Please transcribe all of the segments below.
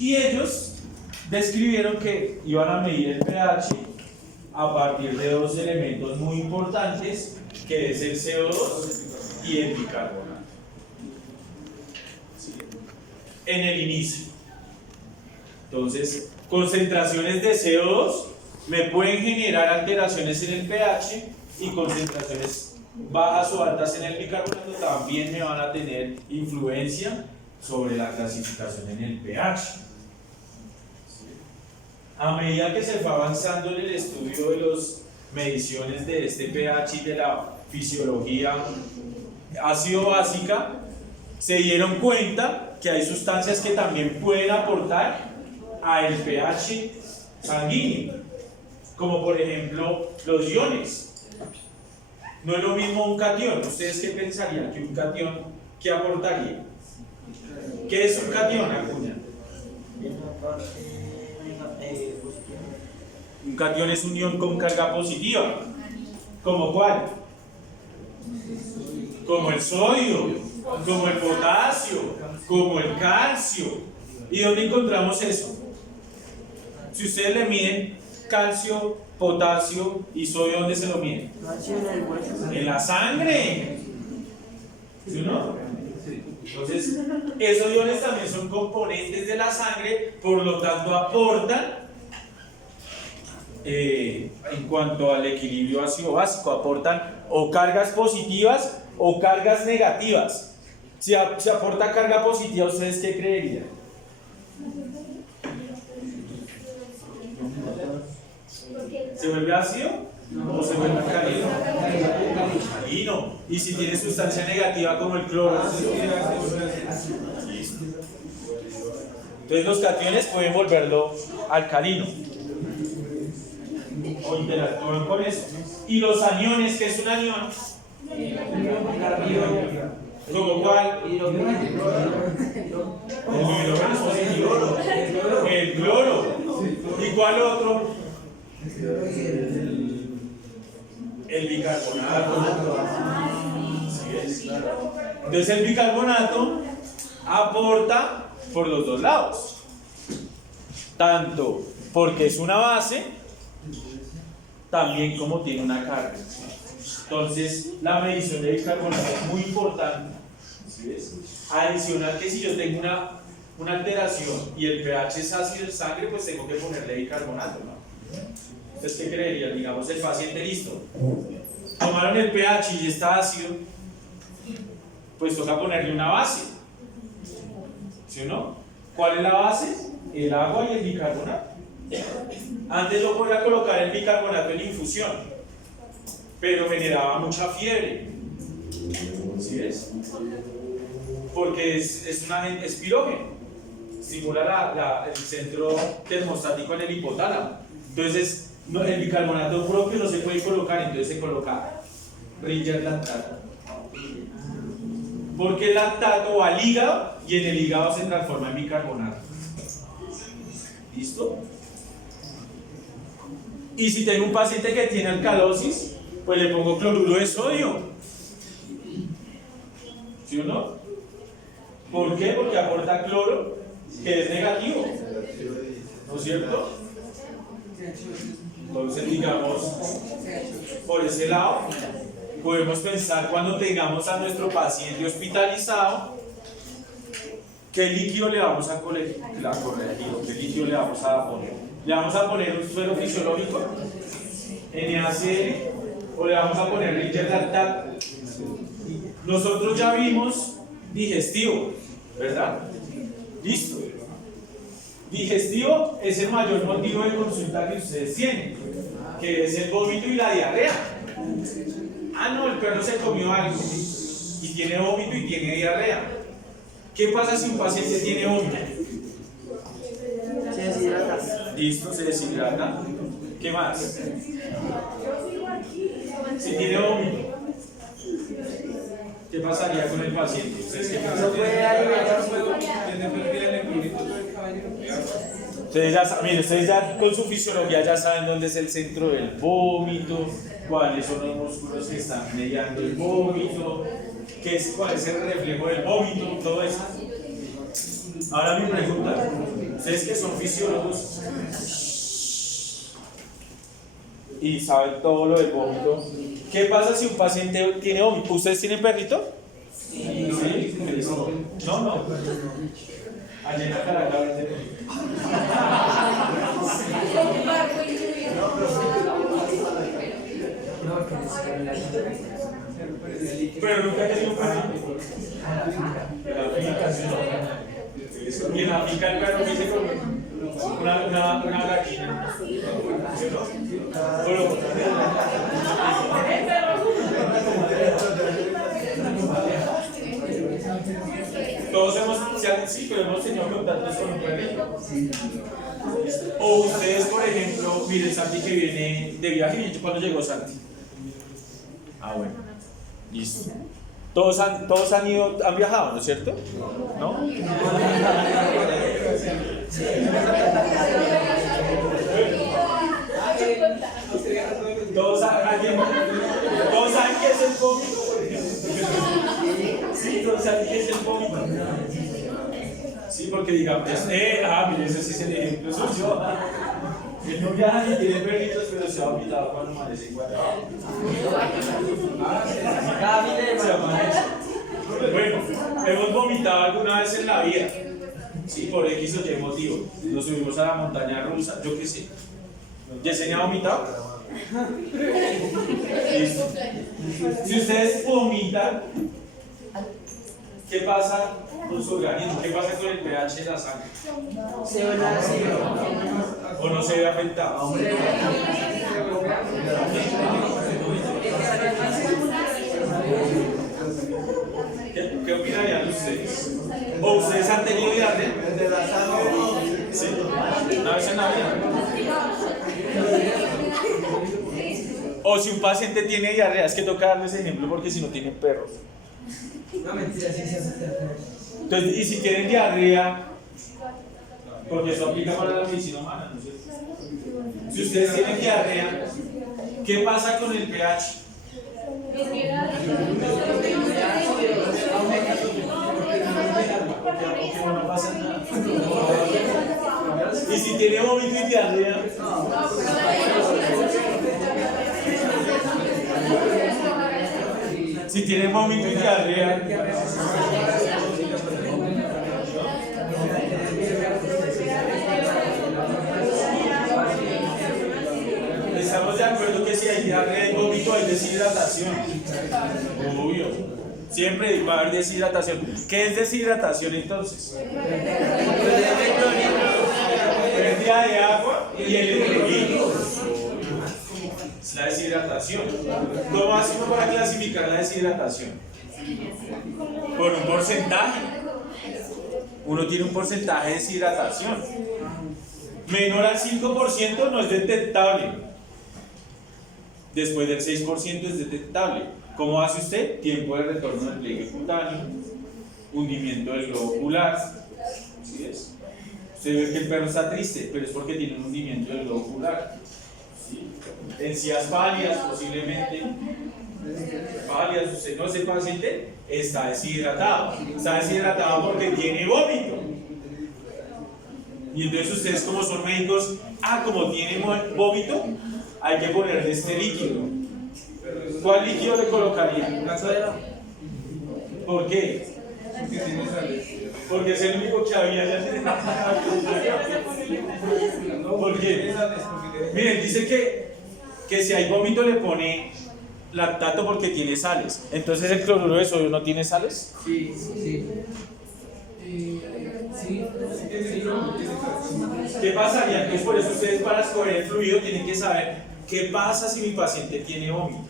Y ellos describieron que iban a medir el pH a partir de dos elementos muy importantes, que es el CO2 y el bicarbonato. En el inicio. Entonces, concentraciones de CO2 me pueden generar alteraciones en el pH, y concentraciones bajas o altas en el bicarbonato también me van a tener influencia sobre la clasificación en el pH. A medida que se fue avanzando en el estudio de las mediciones de este pH y de la fisiología ácido básica, se dieron cuenta que hay sustancias que también pueden aportar al pH sanguíneo, como por ejemplo los iones. No es lo mismo un catión. ¿Ustedes qué pensarían? Que un catión, ¿qué aportaría? ¿Qué es un catión, Acuña? Un catión es un ion con carga positiva. ¿Como cuál? Como el sodio, como el potasio, como el calcio. ¿Y dónde encontramos eso? Si ustedes le miden calcio, potasio y sodio, ¿dónde se lo miden? En la sangre. ¿Sí o no? Entonces, esos iones también son componentes de la sangre, por lo tanto aportan en cuanto al equilibrio ácido básico, aportan o cargas positivas o cargas negativas. Si aporta carga positiva, ¿ustedes qué creerían? ¿Se vuelve ácido o se vuelve alcalino? Alcalino. Y si tiene sustancia negativa como el cloro. Listo. Entonces los cationes pueden volverlo alcalino o interactúan con eso. Y los aniones, ¿qué es un anión? ¿Como cuál? El hidrógeno es positivo. El cloro. ¿Y cuál otro? El bicarbonato. Entonces el bicarbonato aporta por los dos lados, tanto porque es una base, también como tiene una carga. Entonces la medición de bicarbonato es muy importante. ¿Sí ves? Adicional que si yo tengo una alteración y el pH es ácido en sangre, pues tengo que ponerle bicarbonato, ¿no? Entonces, ¿qué creerían? Digamos, el paciente listo, tomaron el pH y está ácido, pues toca ponerle una base, ¿sí o no? ¿Cuál es la base? El agua y el bicarbonato. Antes yo podía colocar el bicarbonato en infusión, pero generaba mucha fiebre. ¿Sí ves? Porque es pirógeno, estimula el centro termostático en el hipotálamo. Entonces, el bicarbonato propio no se puede colocar, entonces se coloca Ringer lactato. Porque el lactato va al hígado y en el hígado se transforma en bicarbonato. ¿Listo? Y si tengo un paciente que tiene alcalosis, pues le pongo cloruro de sodio. ¿Sí o no? ¿Por qué? Porque aporta cloro, que es negativo. ¿No es cierto? Entonces, digamos, por ese lado, podemos pensar cuando tengamos a nuestro paciente hospitalizado, ¿qué líquido le vamos a corregir? ¿Qué líquido le vamos a poner? ¿Le vamos a poner un suero fisiológico? NaCl, o le vamos a poner Ringer lactato. Nosotros ya vimos digestivo, ¿verdad? Listo. Digestivo es el mayor motivo de consulta que ustedes tienen, que es el vómito y la diarrea. Ah, no, el perro se comió algo y tiene vómito y tiene diarrea. ¿Qué pasa si un paciente tiene vómito? Se deshidrata. Listo, se deshidrata. ¿Qué más? Si tiene vómito, ¿qué pasaría con el paciente? ¿Ustedes qué piensan? No puede alimentarse. Ustedes ya con su fisiología ya saben dónde es el centro del vómito, cuáles son los músculos que están mediando el vómito, cuál es el reflejo del vómito, todo eso. Ahora mi pregunta, ustedes que son fisiólogos y saben todo lo del vómito, ¿qué pasa si un paciente tiene vómito? ¿Ustedes tienen perrito? Sí. No, no. Allí en la Caracas venden. Pero nunca he tenido un perrito. Y en la finca el perro que se come una gallina. ¿Sí o no? Todos hemos, sí, pero hemos tenido contactos con un perrito. O ustedes, por ejemplo, miren Santi que viene de viaje. ¿Y cuándo llegó Santi? Ah, bueno. Listo. Todos han ido, han viajado, ¿no es cierto? ¿No? Todos saben qué es el vómito. Sí, todos saben qué es el vómito. Sí, porque digamos, mire, ese sí es el ejemplo suyo. Él no viaja ni tiene perritos, pero se ha vomitado cuando amanece igual. Bueno, hemos vomitado alguna vez en la vida. Sí, por X o Y motivo. Nos subimos a la montaña rusa, yo qué sé. ¿Yesenia ha vomitado? Listo. Si ustedes vomitan, ¿qué pasa con su organismo? ¿Qué pasa con el pH de la sangre? Se ve ¿O no se ve afectado? ¿Qué opinarían ustedes? ¿O ustedes han tenido diarrea? De la sangre. Sí, una vez en la vida. O si un paciente tiene diarrea, es que toca darles ejemplo porque si no tienen perros. No, mentira, sí se hace. Entonces, y si tienen diarrea, porque eso aplica para la medicina humana, ¿no es cierto? Si ustedes tienen diarrea, ¿qué pasa con el pH? No pasa nada. Y si tiene vómito y diarrea, si tiene vómito y diarrea, estamos de acuerdo que si hay diarrea y vómito hay deshidratación. Obvio. Siempre va a haber deshidratación. ¿Qué es deshidratación entonces? Pérdida de agua y electrolitos. Es la deshidratación. ¿Cómo hace uno para clasificar la deshidratación? Por un porcentaje. Uno tiene un porcentaje de deshidratación. Menor al 5% no es detectable. Después del 6% es detectable. ¿Cómo hace usted? Tiempo de retorno del pliegue cutáneo, hundimiento del globo ocular. ¿Sí es? Usted ve que el perro está triste, pero es porque tiene un hundimiento del globo ocular. ¿Sí? Encías pálidas, posiblemente. Pálidas, usted no, ese paciente está deshidratado. Está deshidratado porque tiene vómito. Y entonces ustedes, como son médicos, como tiene vómito, hay que ponerle este líquido. ¿Cuál líquido le colocaría? ¿Por qué? Porque es el único que había ya. ¿Por qué? Miren, dice que si hay vómito le pone lactato porque tiene sales. Entonces el cloruro de sodio no tiene sales. Sí. ¿Qué pasaría? Entonces por eso ustedes para escoger el fluido tienen que saber qué pasa si mi paciente tiene vómito.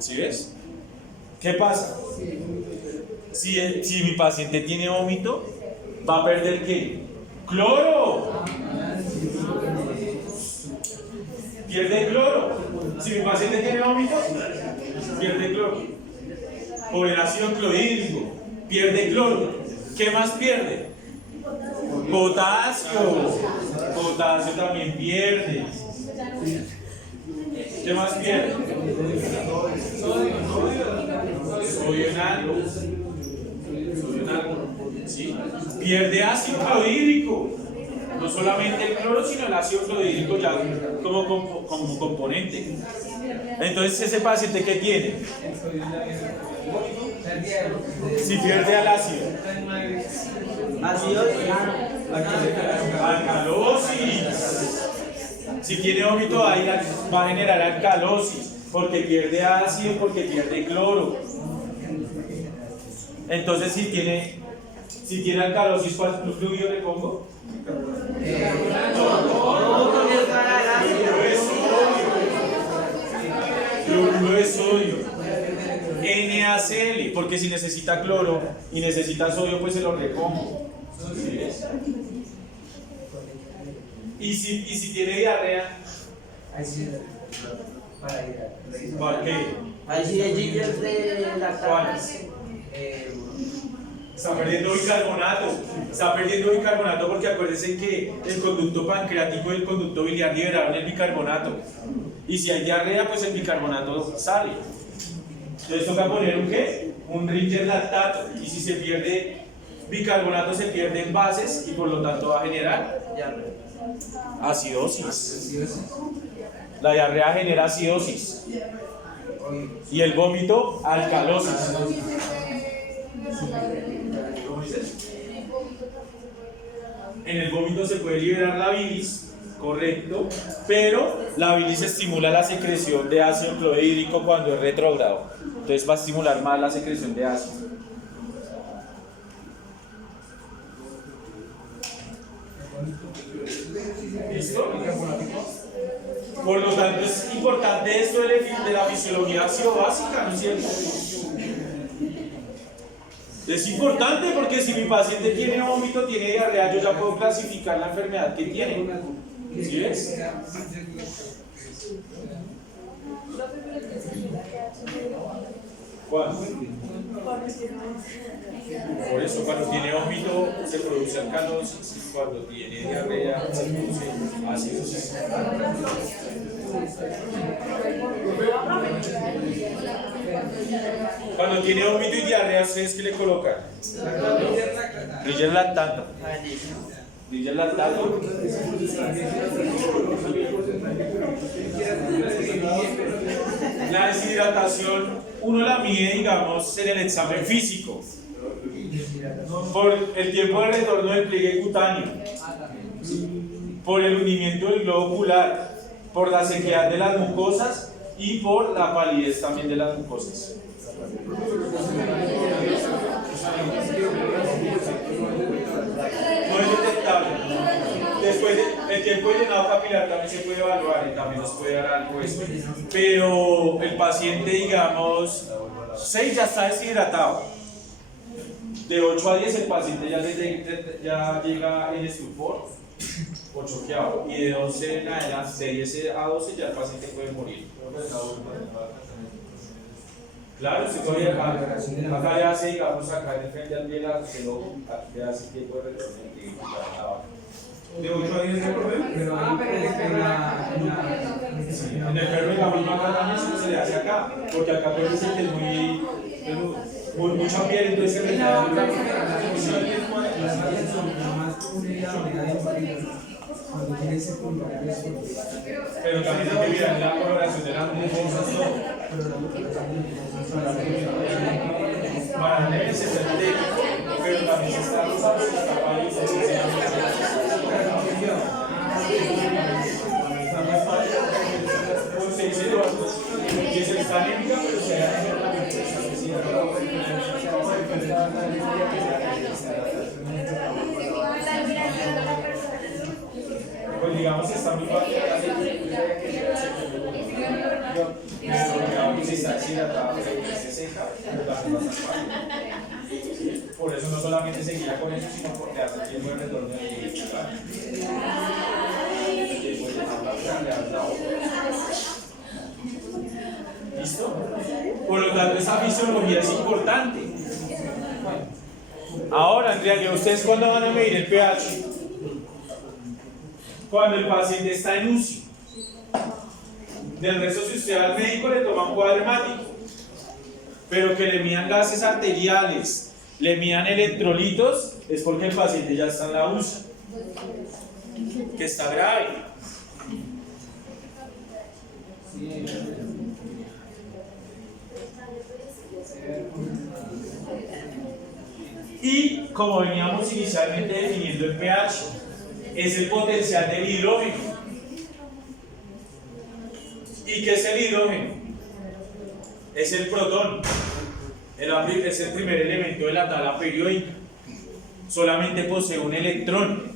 ¿Sí ves? ¿Qué pasa? Si mi paciente tiene vómito, va a perder ¿qué? ¡Cloro! Pierde cloro. Si mi paciente tiene vómito, pierde cloro. Por el ácido clorhídrico, pierde cloro. ¿Qué más pierde? Potasio. Potasio también pierde. ¿Qué más pierde? Sodio en algo. ¿sí? Pierde ácido clorhídrico. No solamente el cloro, sino el ácido clorhídrico ya como componente. Entonces, ¿ese paciente qué tiene? Si pierde al ácido. Alcalosis. Si tiene vómito va a generar alcalosis, porque pierde ácido, porque pierde cloro. Entonces, si tiene alcalosis, ¿cuál fluido le pongo? Cloruro de sodio. NaCl, porque si necesita cloro y necesita sodio, pues se lo repongo. ¿Sí ves? Y si tiene diarrea, ¿para qué? Ahí sí hay ginger de lactato. Está perdiendo bicarbonato porque acuérdense que el conducto pancreático y el conducto biliar liberaron el bicarbonato. Y si hay diarrea, pues el bicarbonato sale. Entonces toca poner un ¿qué? Un Ringer lactato. Y si se pierde bicarbonato, se pierden bases y por lo tanto va a generar acidosis. La diarrea genera acidosis. Y el vómito, alcalosis. En el vómito se puede liberar la bilis, correcto, pero la bilis estimula la secreción de ácido clorhídrico cuando es retrógrado. Entonces va a estimular más la secreción de ácido. ¿Listo? Por lo tanto, es importante esto de la fisiología ácido-básica, ¿no es cierto? Es importante porque si mi paciente tiene vómito, tiene diarrea, yo ya puedo clasificar la enfermedad que tiene. ¿Sí ves? ¿Cuándo? Por eso, cuando tiene vómito se produce alcalosis, cuando tiene diarrea se produce acidosis. Cuando tiene vómito y diarrea, ¿ustedes qué le colocan? Ringer lactato. Ringer lactato. La deshidratación uno la mide, digamos, en el examen físico por el tiempo de retorno del pliegue cutáneo, por el hundimiento del globo ocular, por la sequedad de las mucosas y por la palidez también de las mucosas. No es detectable. Después el tiempo de llenado capilar también se puede evaluar y también nos puede dar algo esto. Pero el paciente, digamos, 6 ya está deshidratado. De 8 a 10 el paciente ya llega en estupor o choqueado. Y de 11 en adelante, de 10 a 12 ya el paciente puede morir. Claro, usted todavía acá le hace, digamos, acá en el frente al pie, le hace tiempo de retorno. De 8 a 10 no hay problema. En el perro, digamos, acá también se le hace acá, porque acá puede ser que es mucha piel, entonces se le da pero también hay que mirar la coloración de las mucosas, para el se pero también se está usando esta país. Que se está anémica, pero se da pues digamos está muy fácil si está deshidratado, se seca, por eso no solamente se guía con eso, sino porque hace tiempo de retorno de ¿listo? Por lo tanto, esa fisiología es importante. Ahora, en realidad, ¿ustedes cuándo van a medir el pH? Cuando el paciente está en UCI. Del resto, si usted va al médico, le toma un cuadremático. Pero que le midan gases arteriales, le midan electrolitos es porque el paciente ya está en la UCI, que está grave. Y como veníamos inicialmente definiendo el pH, es el potencial del hidrógeno. ¿Y qué es el hidrógeno? Es el protón. Es el primer elemento de la tabla periódica. Solamente posee un electrón.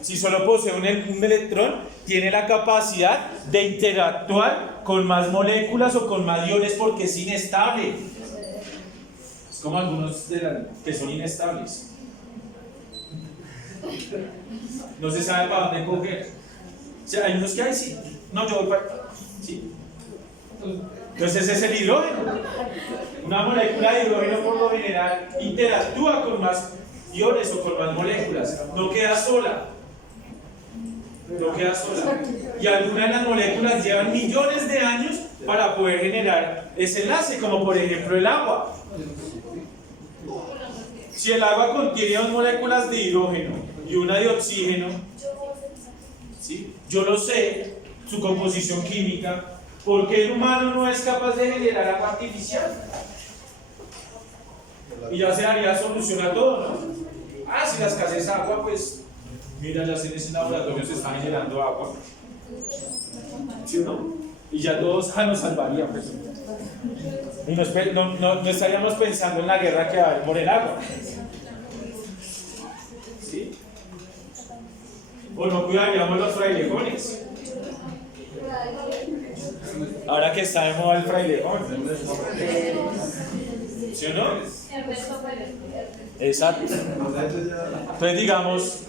Si solo posee un electrón, tiene la capacidad de interactuar con más moléculas o con más iones porque es inestable. Es como algunos que son inestables. No se sabe para dónde coger. O sea, hay unos que hay, sí. No, yo voy para... Sí. Entonces ese es el hidrógeno. Una molécula de hidrógeno por lo general interactúa con más iones o con más moléculas. No queda sola. No queda sola. Y algunas de las moléculas llevan millones de años para poder generar ese enlace, como por ejemplo el agua. Si el agua contiene 2 moléculas de hidrógeno y una de oxígeno, ¿sí? Yo lo sé, su composición química, ¿por qué el humano no es capaz de generar agua artificial? Y ya se daría solución a todo, ¿no? Ah, si la escasez de agua, pues mira, ya en ese laboratorio se está generando agua. ¿Sí o no? Y ya todos nos salvarían, pues. Y no estaríamos pensando en la guerra que va a haber por el agua. ¿Sí? O no cuidaríamos los frailejones. Ahora que está de moda el frailejón. ¿Sí o no? Exacto. Entonces digamos,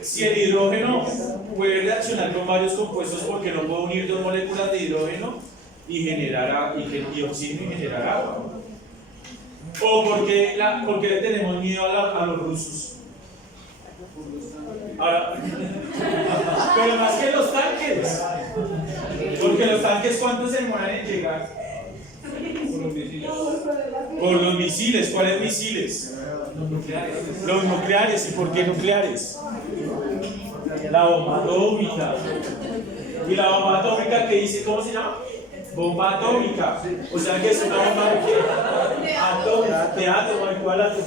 si el hidrógeno puede reaccionar con varios compuestos porque no puede unir 2 moléculas de hidrógeno y generar y oxígeno y generar agua. O porque le tenemos miedo a los rusos. Ahora, pero más que los tanques, porque los tanques ¿cuántos se demoran en llegar? Por los misiles. ¿Cuáles misiles? Los nucleares. ¿Y por qué nucleares? La bomba atómica. ¿Y la bomba atómica qué dice? ¿Cómo se llama? Bomba atómica. O sea que es una bomba de qué? Atómica. ¿De átomo? ¿De cuál átomo?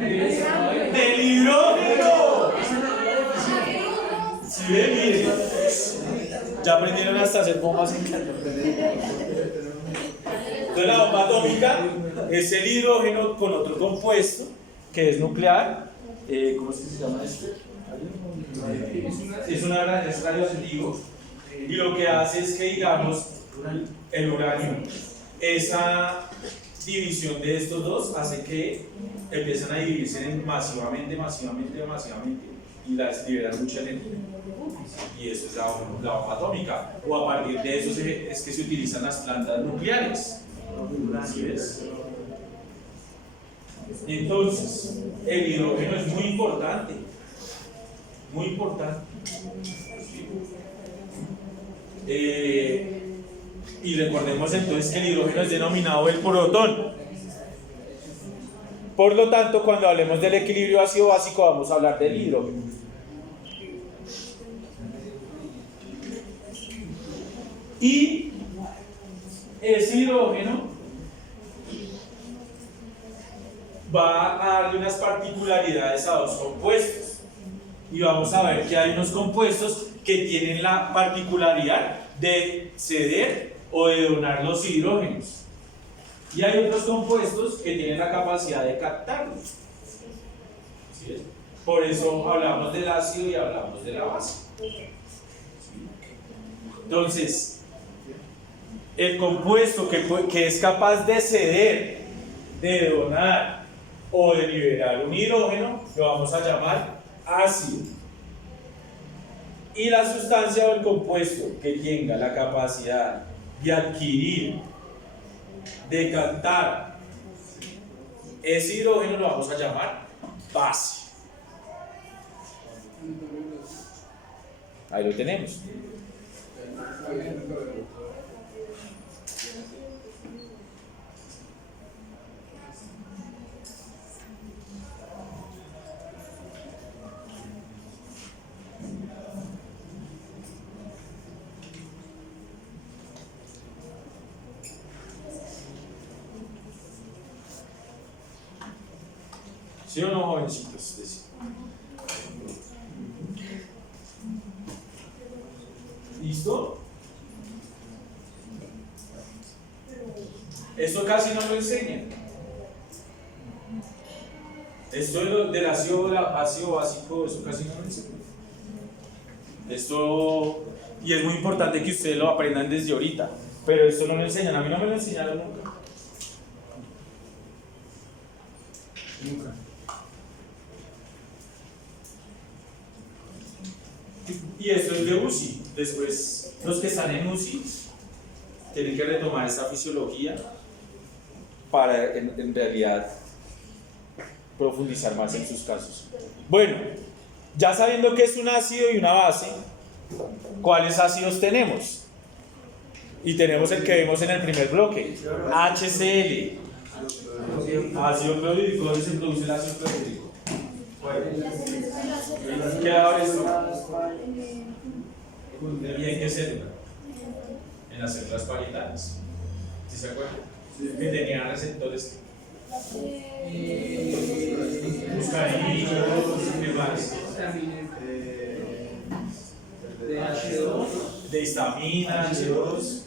¡Del hidrógeno! ¿Sí ven? Miren. Ya aprendieron hasta hacer bombas en casa. Entonces la bomba atómica es el hidrógeno con otro compuesto que es nuclear. ¿Cómo es que se llama esto? Es radioactivo. Y lo que hace es que, digamos, el uranio, esa división de estos dos hace que empiezan a dividirse masivamente y las liberan mucha energía. Y eso es la bomba atómica. O a partir de eso es que se utilizan las plantas nucleares. ¿Sí ves? Entonces, el hidrógeno es muy importante. Muy importante. Y recordemos entonces que el hidrógeno es denominado el protón. Por lo tanto, cuando hablemos del equilibrio ácido-básico vamos a hablar del hidrógeno. Y ese hidrógeno va a darle unas particularidades a 2 compuestos. Y vamos a ver que hay unos compuestos que tienen la particularidad de ceder o de donar los hidrógenos. Y hay otros compuestos que tienen la capacidad de captarlos. ¿Sí es? Por eso hablamos del ácido y hablamos de la base. Entonces, el compuesto que es capaz de ceder, de donar o de liberar un hidrógeno, lo vamos a llamar ácido. Y la sustancia o el compuesto que tenga la capacidad de adquirir, de captar ese hidrógeno, lo vamos a llamar base. Ahí lo tenemos. ¿Sí o no, jovencitos? ¿Listo? Esto casi no lo enseñan. Esto del ácido básico, eso casi no lo enseñan. Esto, y es muy importante que ustedes lo aprendan desde ahorita, pero esto no lo enseñan, a mí no me lo enseñaron nunca. Nunca. Y esto es de UCI. Después, los que están en UCI tienen que retomar esta fisiología para en realidad profundizar más en sus casos. Bueno, ya sabiendo que es un ácido y una base, ¿cuáles ácidos tenemos? Y tenemos el que vemos en el primer bloque, HCl, ácido clorhídrico. ¿Dónde se produce el ácido clorhídrico? ¿Qué ahora esto? ¿Y en qué célula? En las células parietales. ¿Sí se acuerdan? Que tenían receptores. Muscarínicos, ¿qué más? De histamina, H2.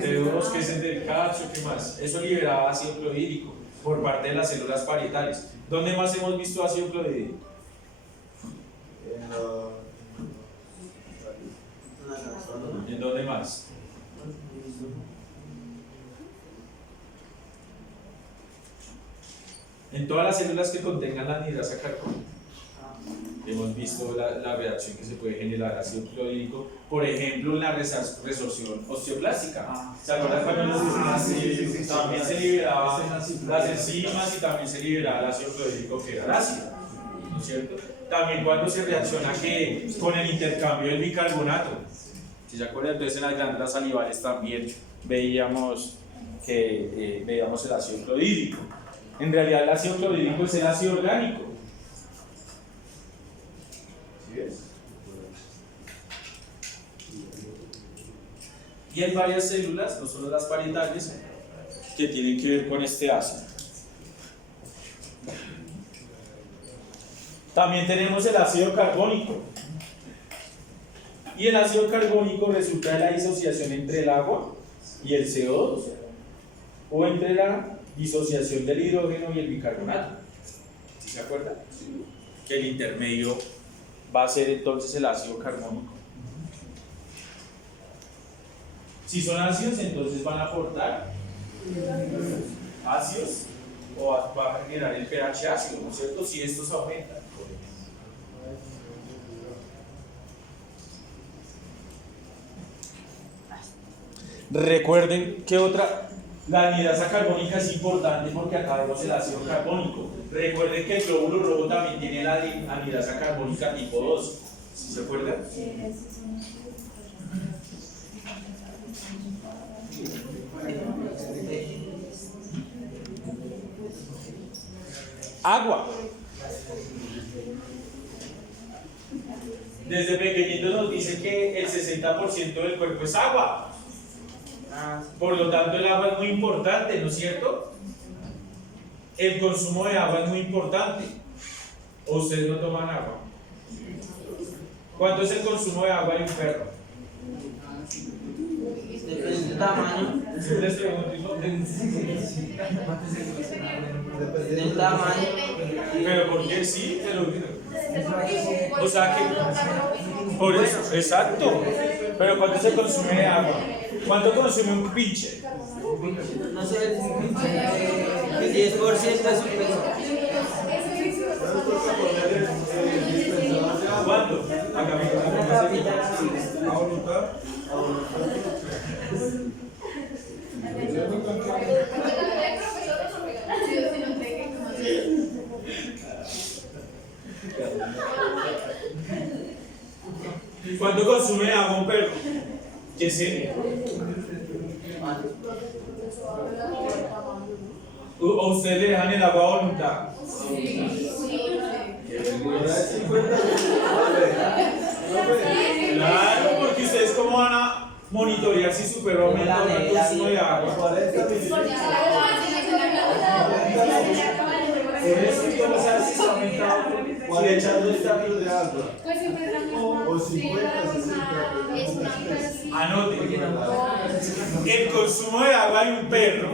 T2, que es el del calcio, ¿qué más? Eso liberaba ácido clorhídrico por parte de las células parietales. ¿Dónde más hemos visto ácido clorhídrico? ¿Y en dónde más? En todas las células que contengan la anhidrasa carbónica. Hemos visto la reacción que se puede generar ácido clorhídrico, por ejemplo, en la resorción osteoplástica. ¿Se acuerdan cuando también se liberaban las enzimas y también se liberaba el ácido clorhídrico, que era el ácido? ¿No es cierto? También cuando se reacciona con el intercambio del bicarbonato. Si se acuerdan, entonces en las glándulas salivales también veíamos el ácido clorhídrico. En realidad el ácido clorhídrico es el ácido orgánico. ¿Sí ves? Y hay varias células, no solo las parietales, que tienen que ver con este ácido. También tenemos el ácido carbónico. Y el ácido carbónico resulta de la disociación entre el agua y el CO2, o entre la disociación del hidrógeno y el bicarbonato. ¿Sí se acuerdan? Que el intermedio va a ser entonces el ácido carbónico. Si son ácidos, entonces van a aportar ácidos o va a generar el pH ácido, ¿no es cierto? Si estos aumentan. Recuerden que la anhidrasa carbónica es importante porque acá vemos el ácido carbónico. Recuerden que el glóbulo rojo también tiene la anhidrasa carbónica tipo 2. ¿Sí se acuerdan? Agua. Desde pequeñitos nos dice que el 60% del cuerpo es agua. Por lo tanto, el agua es muy importante, ¿no es cierto? El consumo de agua es muy importante. ¿O ustedes no toman agua? ¿Cuánto es el consumo de agua de un perro? Depende del tamaño. Siempre les pregunto, Del tamaño. pero ¿por qué sí? O sea que, por eso, exacto. Pero ¿cuánto se consume de agua? ¿Cuánto consume un pinche? No sé, el 10% de su peso. ¿Cuánto? ¿A voluntad? ¿Cuánto consume agua un perro? ¿Qué sé? ¿O ustedes le dejan el agua a voluntad? Claro, porque ustedes cómo van a monitorear si su perro aumenta el consumo de agua. ¿Cómo sabes si está aumentado? Si le echas 2 litros de agua. O 50, 60. Anote. El consumo de agua de un perro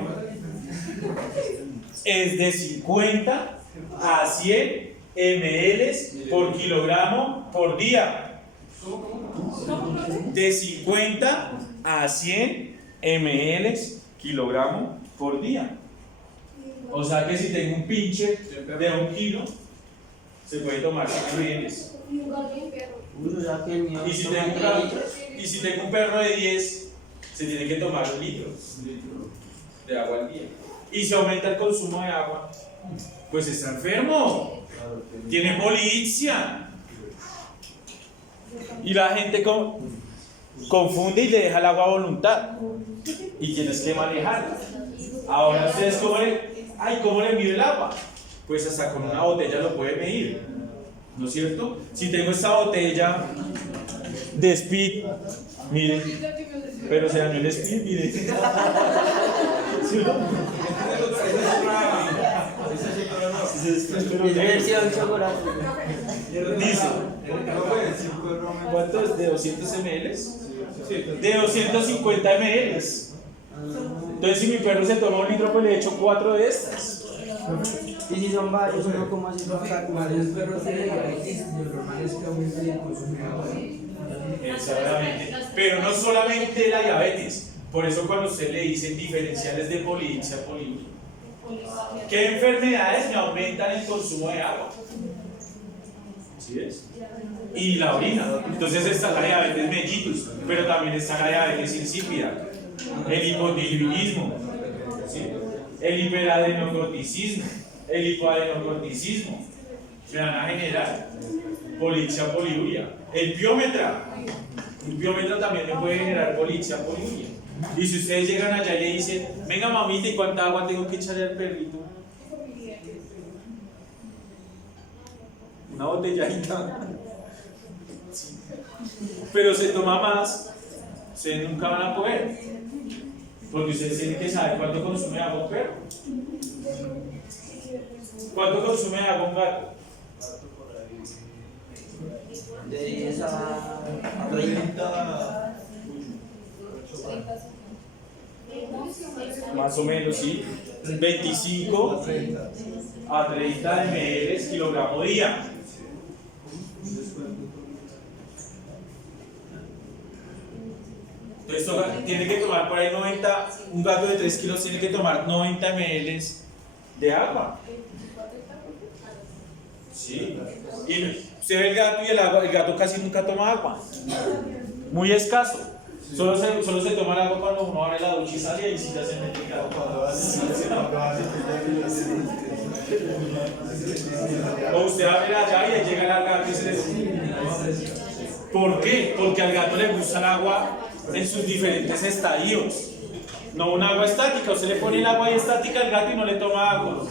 es de 50 a 100 ml por kilogramo por día. De 50 a 100 ml kilogramo por día. O sea que si tengo un pinche de 1 kilo, se puede tomar 100 ml. Y si tengo un perro de 10, se tiene que tomar 1 litro de agua al día. Y si aumenta el consumo de agua, pues está enfermo, tiene policia. Y la gente confunde y le deja el agua a voluntad. Y tienes que manejar. Ahora ustedes, ¿cómo le mido el agua? Pues hasta con una botella lo puede medir, ¿no es cierto? Si tengo esta botella de Speed, miren, pero se dañó el Speed, miren. ¿Sí? Dice, ¿cuánto es? ¿De 200 ml? De 250 ml. Entonces, si mi perro se toma 1 litro, pues le echo 4 de estas. Y si son varios, uno como así los Varios perros tienen diabetes, lo normal es que aumente el consumo de agua. Exactamente. Pero no solamente la diabetes. Por eso cuando usted le dicen diferenciales de policia, ¿qué enfermedades me aumentan el consumo de agua? ¿Sí es? Y la orina. Entonces está la diabetes mellitus, pero también está la diabetes insípida, el hipotiroidismo, ¿sí? El hiperadenocorticismo, el hipoadenocorticismo. Me van a generar policia, poliuria. El piómetra también me puede generar policia, poliuria. Y si ustedes llegan allá y le dicen, venga mamita, ¿y cuánta agua tengo que echarle al perrito? Una botelladita. Sí. Pero se toma más, ustedes nunca van a poder. Porque ustedes tienen que saber cuánto consume agua un perro. ¿Cuánto consume agua un gato? de 10 a 30. Más o menos, sí. 25 a 30 ml kilogramo día. Entonces tiene que tomar por ahí 90, un gato de 3 kilos tiene que tomar 90 ml de agua. Sí. Y usted ve el gato y el gato casi nunca toma agua. Muy escaso. Solo se toma el agua cuando uno abre la ducha y sale y sí ya se mete el gato. O usted abre la llave y llega al gato y se le... ¿Por qué? Porque al gato le gusta el agua en sus diferentes estadios. No un agua estática. Usted le pone el agua ahí estática al gato y no le toma agua.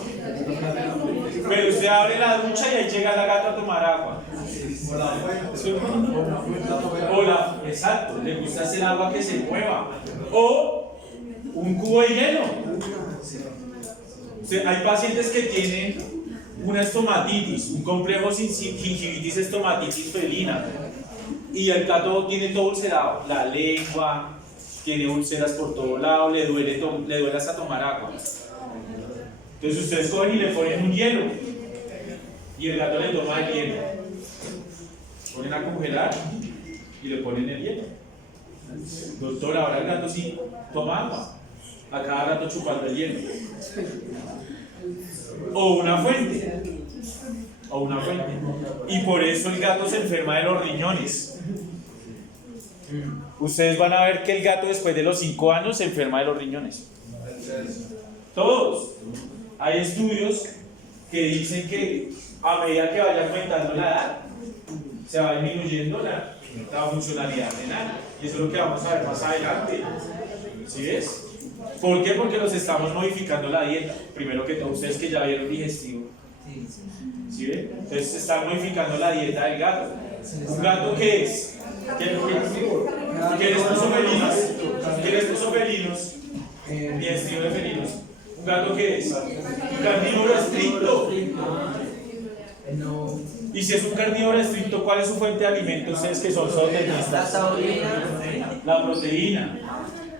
Pero usted abre la ducha y ahí llega el gato a tomar agua. Exacto, le gusta hacer agua que se mueva. O un cubo de hielo. Hay pacientes que tienen una estomatitis, un complejo gingivitis estomatitis felina. Y el gato tiene todo ulcerado, la lengua, tiene úlceras por todo lado, le duele hasta tomar agua. Entonces ustedes cogen y le ponen un hielo y el gato le toma el hielo. Ponen a congelar y le ponen el hielo. Doctor, ahora el gato sí toma agua, a cada rato chupando el hielo. O una fuente. Y por eso el gato se enferma de los riñones. Ustedes van a ver que el gato después de los 5 años se enferma de los riñones. Todos. Hay estudios que dicen que a medida que vaya aumentando la edad, se va disminuyendo la funcionalidad renal. Y eso es lo que vamos a ver más adelante. ¿Sí ves? ¿Por qué? Porque nos estamos modificando la dieta. Primero que todo, ustedes que ya vieron digestivo. ¿Sí ven? Entonces se está modificando la dieta del gato. ¿Un gato qué es? ¿Qué es? ¿Quiénes puso felinos? ¿Quiénes puso felinos? Ni estilo de felinos. ¿Un gato qué es? Un carnívoro estricto. No. Y si es un carnívoro estricto, ¿cuál es su fuente de alimento? Ustedes que son La zootecnistas. taurina. La proteína.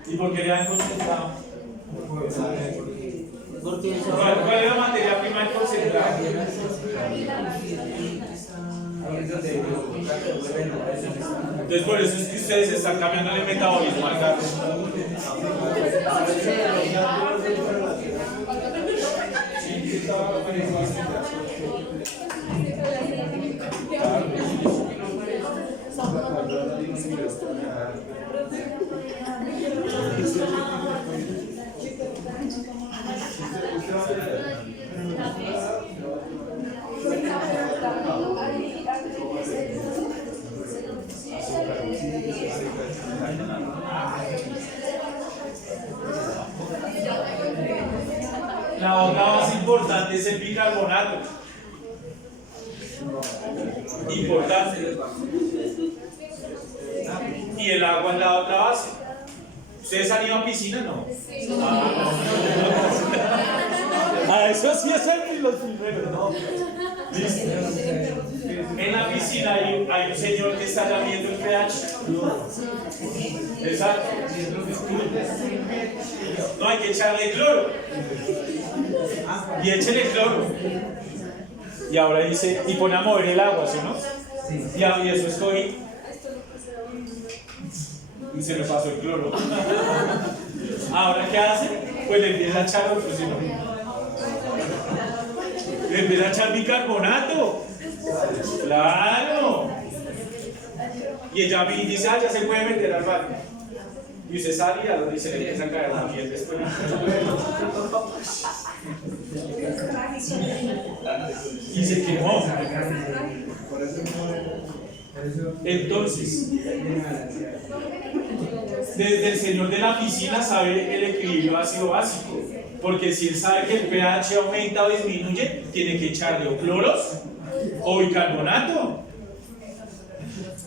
¿Y por qué le han concentrado? Porque eso. ¿Cuál es la materia prima en concentrado? Entonces por eso es que ustedes están cambiando el metabolismo al gato. La otra base importante es el bicarbonato. Importante. Y el agua es la otra base. ¿Ustedes han ido a piscina? No. Eso sí es en los primeros, ¿no? ¿Listo? En la piscina hay un señor que está midiendo el pH. Exacto. No hay que echarle cloro. Y échele cloro. Y ahora dice, y pone a mover el agua, ¿sí no? Y eso estoy. Y se me pasó el cloro. Ahora, ¿qué hace? Pues le empieza a echar otro, ¿sí no? Le empieza a echar bicarbonato. Claro. Y ella dice, ya se puede meter al baño. Y usted sale y se le empieza a caer la piel después. Y se quemó. Entonces, desde el señor de la piscina sabe el equilibrio ácido básico. Porque si él sabe que el pH aumenta o disminuye, tiene que echarle o cloros o bicarbonato.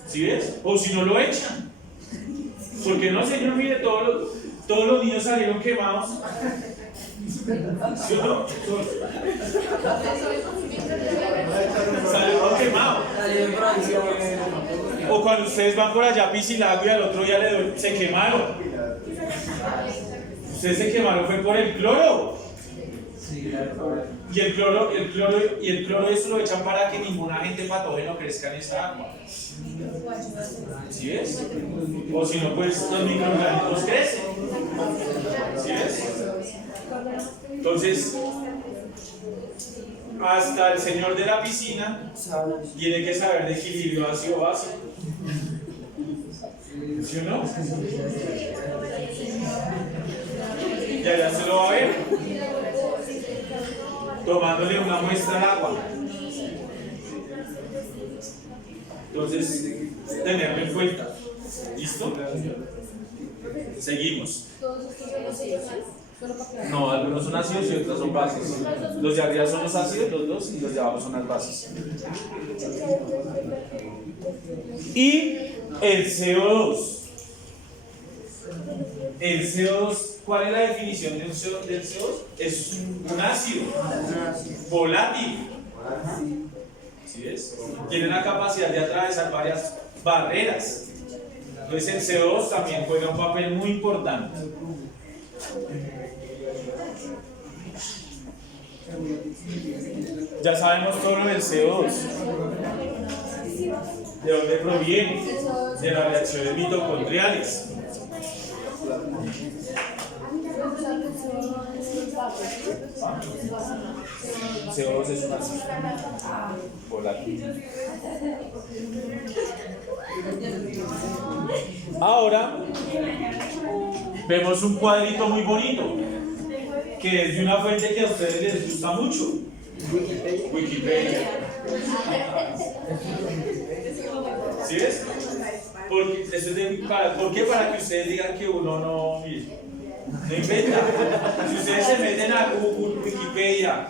¿Sí ves? O si no lo echan. Porque no, señor, mire, todos los niños salieron quemados. ¿Sí o no? Salieron quemados. O cuando ustedes van por allá a Piscilago y al otro día se quemaron. Ustedes se quemaron fue por el cloro. Y el cloro eso lo echan para que ningún agente patógeno crezca en esa agua. ¿Sí ves? O si no, pues los microorganismos crecen. ¿Sí ves? Entonces, hasta el señor de la piscina tiene que saber de equilibrio ácido básico. ¿Sí o no? Ya se lo va a ver. Tomándole una muestra al agua. Entonces, tenerlo en cuenta. ¿Listo? Seguimos. No, algunos son ácidos y otros son bases. Los de arriba son los ácidos, los dos, y los de abajo son las bases. Y el CO2. El CO2, ¿cuál es la definición del CO2? Es un ácido volátil. ¿Sí ves? Tiene la capacidad de atravesar varias barreras. Entonces el CO2 también juega un papel muy importante. Ya sabemos todo lo del CO2. ¿De dónde proviene? De las reacciones mitocondriales. CO2 es un ácido volátil. Ahora vemos un cuadrito muy bonito que es de una fuente que a ustedes les gusta mucho. Wikipedia. ¿Sí ves? Porque eso es ¿por qué? Para que ustedes digan que uno no inventa. Si ustedes se meten a Google, Wikipedia,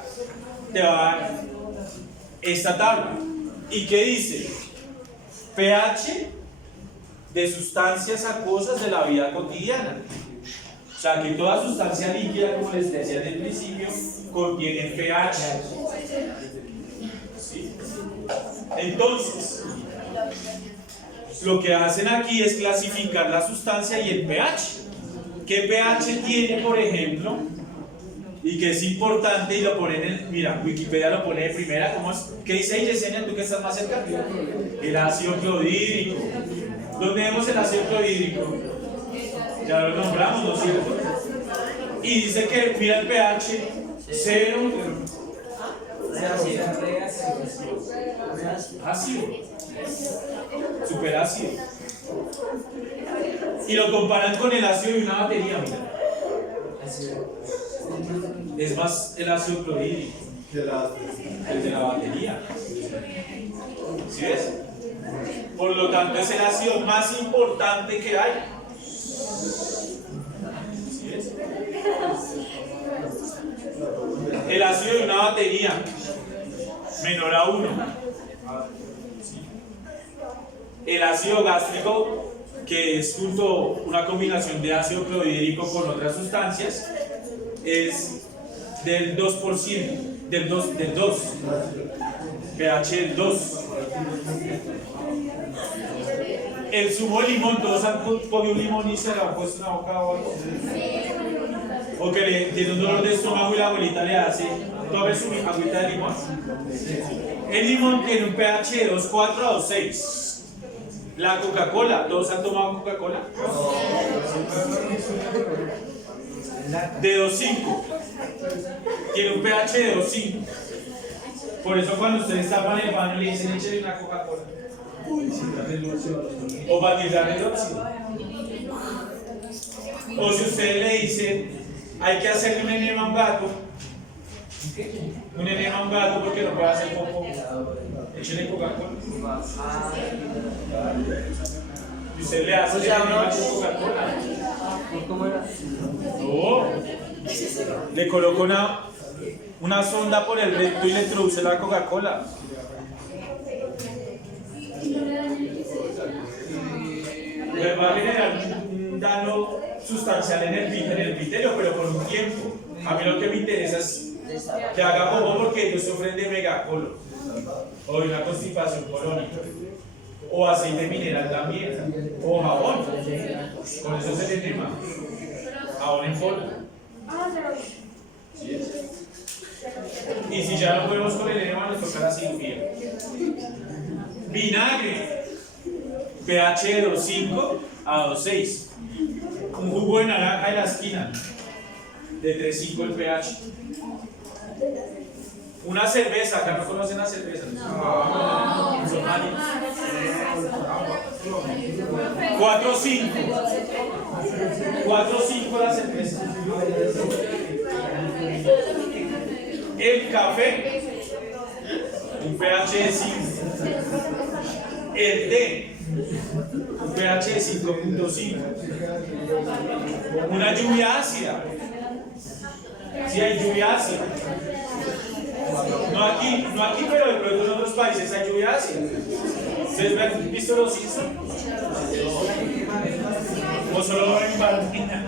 te va a dar esta tabla. ¿Y qué dice? pH de sustancias acuosas de la vida cotidiana. O sea, que toda sustancia líquida, como les decía desde el principio, contiene pH. ¿Sí? Entonces, lo que hacen aquí es clasificar la sustancia y el pH. ¿Qué pH tiene, por ejemplo? Y que es importante, y lo ponen en, mira, Wikipedia lo pone de primera, ¿cómo es? ¿Qué dice ahí, Yesenia, tú que estás más cerca? El ácido clorhídrico. ¿Dónde vemos el ácido clorhídrico? Ya lo nombramos, ¿no es cierto? Y dice que, mira el pH, 0, ácido, super ácido. Y lo comparan con el ácido de una batería, mira. Es más el ácido clorhídrico, el de la batería. ¿Sí ves? Por lo tanto, es el ácido más importante que hay. ¿Sí ves? El ácido de una batería, menor a 1. El ácido gástrico, que es junto una combinación de ácido clorhídrico con otras sustancias, es del 2%, del 2, pH del 2. El zumo de limón, todos han comido un limón y se lo han puesto en la boca o algo. O que le tiene un dolor de estómago y la abuelita le hace, tome su agüita de limón. El limón tiene un pH de 2,4 a 2,6. La Coca-Cola, ¿todos han tomado Coca-Cola? De 2,5. Tiene un pH de 2,5. Por eso cuando ustedes tapan el baño le dicen échale una Coca-Cola. O batillar el óxido. O si ustedes le dicen hay que hacerle un enema a un gato. Un enema a un gato porque no puede hacer poco. Échale Coca-Cola. Y usted le hace enema con Coca-Cola. ¿Cómo era? No. Le coloca una sonda por el recto y le introduce la Coca-Cola. Les va a generar un daño sustancial en el epitelio, pero por un tiempo. A mí lo que me interesa es que haga poco porque ellos sufren de megacolon o de una constipación colónica. O aceite mineral también, o jabón. Con eso se le enema. Jabón en polvo. ¿Sí? Y si ya no podemos con el enema, nos toca la cirugía. Vinagre, pH de 2,5 a 2,6. Un jugo de naranja en la esquina, de 3,5 el pH. Una cerveza, acá no conocen la cerveza. Son malos. 4,5. 4,5 la cerveza. El café, un pH de 5. El té, un pH de 5,5. Una lluvia ácida. Si hay lluvia ácida. No aquí, pero de pronto en otros países hay lluvia ácida. ¿Ustedes han visto los Simpsons? ¿O solo en Valentina?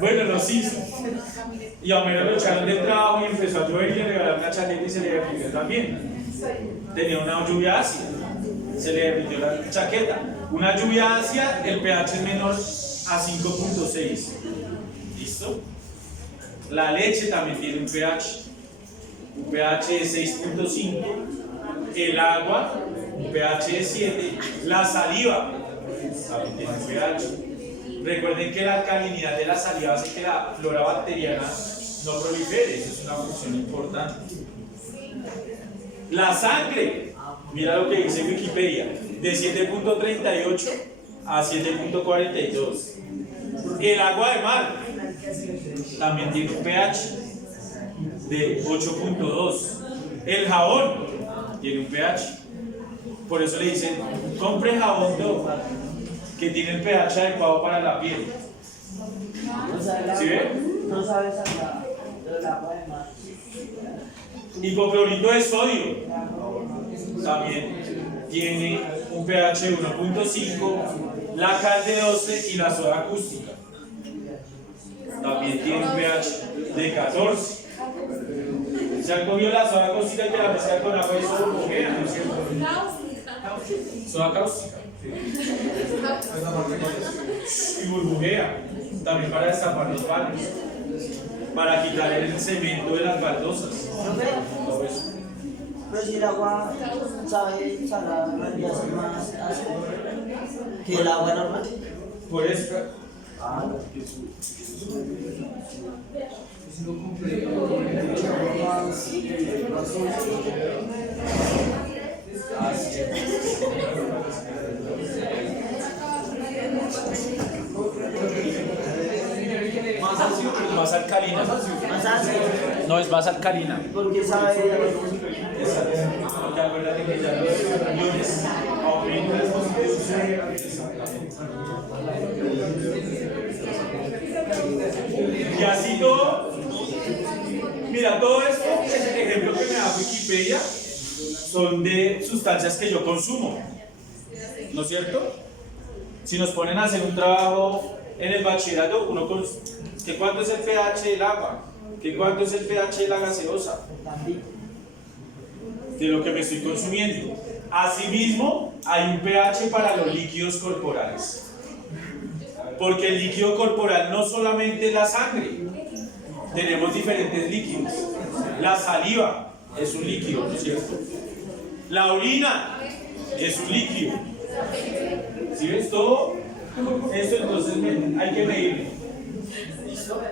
Bueno, los Simpsons. Y a Homero lo echaron de trabajo y empezó a llover y le regalaron una chaqueta y se le derritió también. Tenía una lluvia ácida. Se le derritió la chaqueta. Una lluvia ácida, el pH es menor a 5,6. ¿Listo? La leche también tiene un pH de 6,5. El agua, un pH de 7. La saliva también tiene un pH. Recuerden que la alcalinidad de la saliva hace que la flora bacteriana no prolifere. Eso es una función importante. La sangre, mira lo que dice Wikipedia, de 7,38 a 7,42. El agua de mar también tiene un pH de 8,2. El jabón tiene un pH. Por eso le dicen, compre jabón Dove, que tiene el pH adecuado para la piel. ¿Sí ven? No sabes hablar del agua de mar. Hipoclorito de sodio también tiene un pH de 1.5, la cal de 12 y la soda acústica también tiene un pH de 14. Se han comido la soda acústica que la mezcla con agua y soda burbujea, ¿no es cierto? Soda cáustica. Y burbujea, también para destapar los baños, para quitar el cemento de las baldosas. Todo eso. Pero si el agua sabe salada, debería ser más ácido que el agua normal. Por eso. Más ácido, pero Más alcalina. Más ácido. No, es más alcalina. Porque sabe. Exacto. Porque acuérdate que ya los iones aumentan las posibilidades. Y así todo. Mira, todo esto, el ejemplo que me da Wikipedia, son de sustancias que yo consumo. ¿No es cierto? Si nos ponen a hacer un trabajo en el bachillerato, uno con que cuánto es el pH del agua, que cuánto es el pH de la gaseosa, de lo que me estoy consumiendo. Asimismo, hay un pH para los líquidos corporales. Porque el líquido corporal no solamente es la sangre, tenemos diferentes líquidos. La saliva es un líquido, ¿no es cierto? La orina es un líquido. ¿Sí ves todo? Esto entonces hay que medirlo. ¿Listo?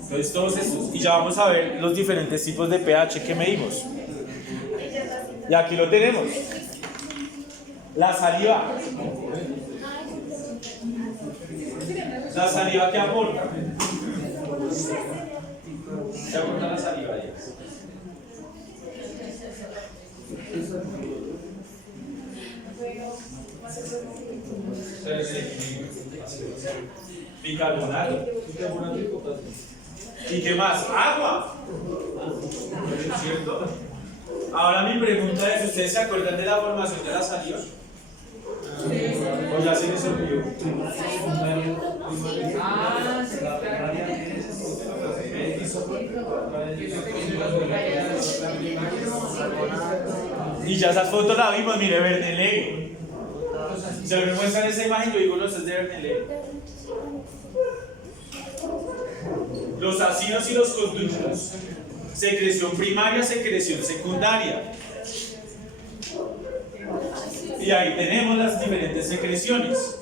Entonces todos estos. Y ya vamos a ver los diferentes tipos de pH que medimos. Y aquí lo tenemos. La saliva. La saliva que aporta. ¿Qué aporta la saliva ahí? Bicarbonato. ¿Y qué más? Agua. ¿Cierto? Ahora mi pregunta es, ¿ustedes se acuerdan de la formación de la saliva? ¿O ya se les olvidó? Y ya esas fotos las vimos, mire, Bernoulli. Si me muestran esa imagen, yo digo, no, eso es de Bernoulli. Los ácidos y los conductos. Secreción primaria, secreción secundaria. Y ahí tenemos las diferentes secreciones.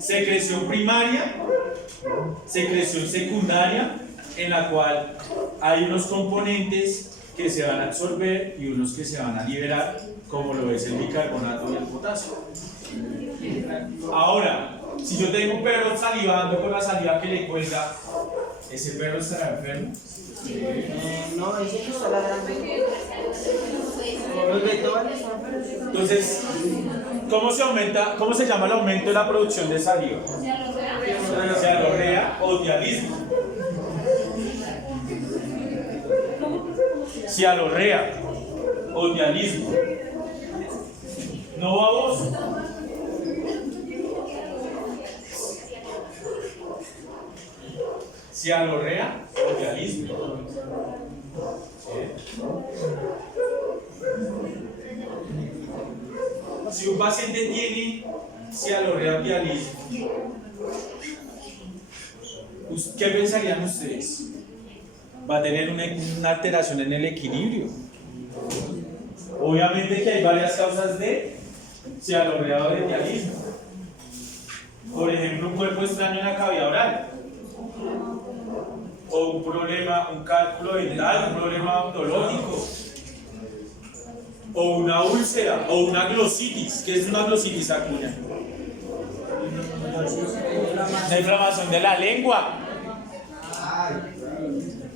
Secreción primaria, secreción secundaria, en la cual hay unos componentes que se van a absorber y unos que se van a liberar, como lo es el bicarbonato y el potasio. Ahora, si yo tengo un perro salivando con la saliva que le cuelga, ¿ese perro estará enfermo? No, ese que está ladrando. Los vectores. Entonces, ¿cómo se llama el aumento de la producción de saliva? Cialorrea o dialismo. Cialorrea o dialismo. No baboso. Cialorrea o dialismo. Si un paciente tiene cialorrea o dialismo, ¿qué pensarían ustedes? Va a tener una alteración en el equilibrio. Obviamente que hay varias causas de cialorrea o de dialismo. Por ejemplo, un cuerpo extraño en la cavidad oral. O un problema, un cálculo dental, un problema odontológico. O una úlcera, o una glositis. ¿Qué es una glositis, Acuña? La inflamación de la lengua.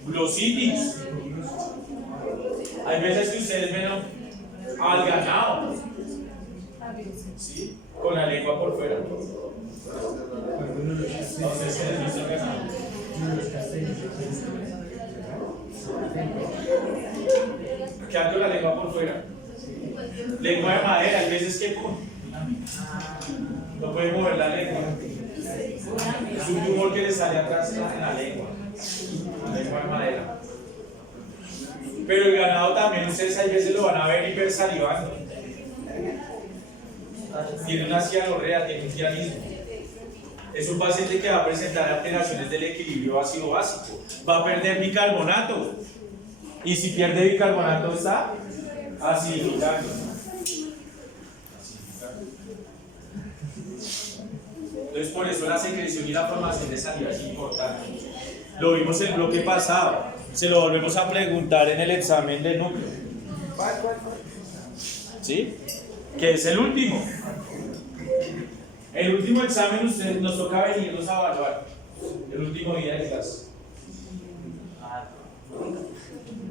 Glositis. Hay veces que ustedes ven al ganado, ¿sí? Con la lengua por fuera. No sé si les visto el ganado. ¿Qué ando la lengua por fuera. Lengua de madera, hay veces que ¡pum! No puede mover la lengua. Es un tumor que le sale atrás en la lengua. Lengua de madera. Pero el ganado también, ustedes hay veces lo van a ver hipersalivando. Tiene una cianorrea, tiene un cianismo. Es un paciente que va a presentar alteraciones del equilibrio ácido-básico. Va a perder bicarbonato. Y si pierde bicarbonato está acidificando. Entonces por eso la secreción y la formación de saliva es importante. Lo vimos en el bloque pasado. Se lo volvemos a preguntar en el examen de núcleo. ¿Sí? Que es el último. El último examen ustedes nos toca venirlos a evaluar. El último día de clase.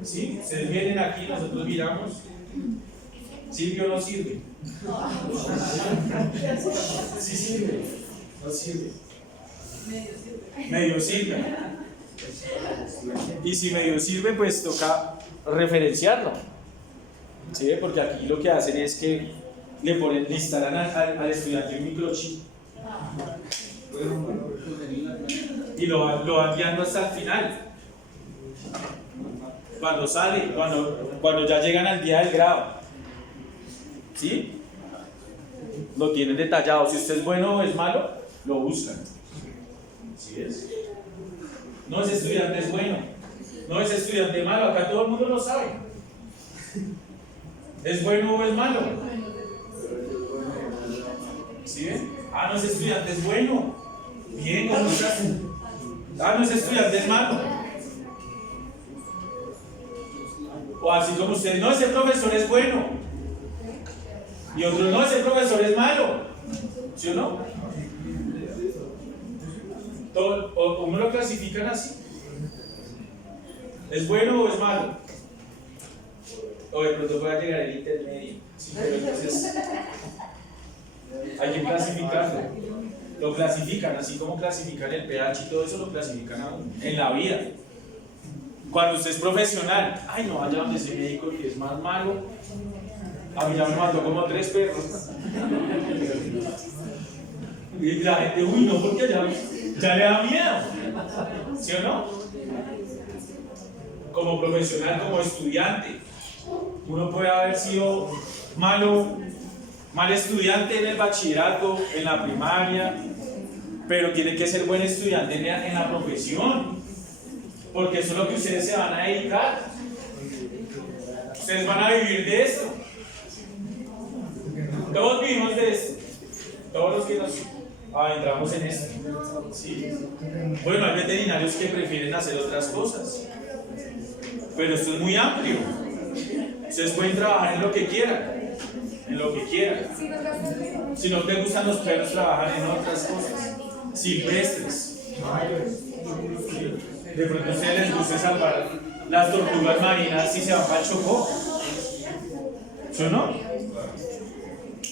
¿Sí? Ustedes vienen aquí, nosotros miramos. ¿Sirve o no sirve? Sí sirve. No sirve. Medio sirve. Y si medio sirve, pues toca referenciarlo. ¿Sí? Porque aquí lo que hacen es que le instalan al estudiante un microchip y lo van guiando hasta el final. Cuando sale, cuando ya llegan al día del grado, ¿sí? Lo tienen detallado. Si usted es bueno o es malo, lo buscan. ¿Sí es? No, ese estudiante es bueno, no, ese estudiante es malo, acá todo el mundo lo sabe. ¿Es bueno o es malo? ¿Sí ven? Ah, no, ese estudiante es bueno. Bien, ¿cómo estás? Ah, no, ese estudiante es malo. O así como usted, no, ese profesor es bueno. Y otros, no, ese profesor es malo. ¿Sí o no? ¿O cómo lo clasifican así? ¿Es bueno o es malo? O de pronto pueda llegar el intermedio. Sí, pero entonces hay que clasificarlo. Lo clasifican, así como clasifican el pH y todo eso lo clasifican aún en la vida. Cuando usted es profesional, ay, no vaya donde ese médico que es más malo. A mí ya me mató como 3 perros. Y la gente, uy, no, porque ya le da miedo. ¿Sí o no? Como profesional, como estudiante, uno puede haber sido mal estudiante en el bachillerato, en la primaria, pero tiene que ser buen estudiante en la profesión, porque eso es lo que ustedes se van a dedicar. Ustedes van a vivir de esto. Todos vivimos de esto. Todos los que nos adentramos en esto. ¿Sí? Bueno, hay veterinarios que prefieren hacer otras cosas, pero esto es muy amplio. Ustedes pueden trabajar en lo que quieran. En lo que quieran. Si no te gustan los perros, trabajan en otras cosas silvestres. De pronto a ustedes les gusta salvar las tortugas marinas si se van para el Chocó. ¿Sí o no?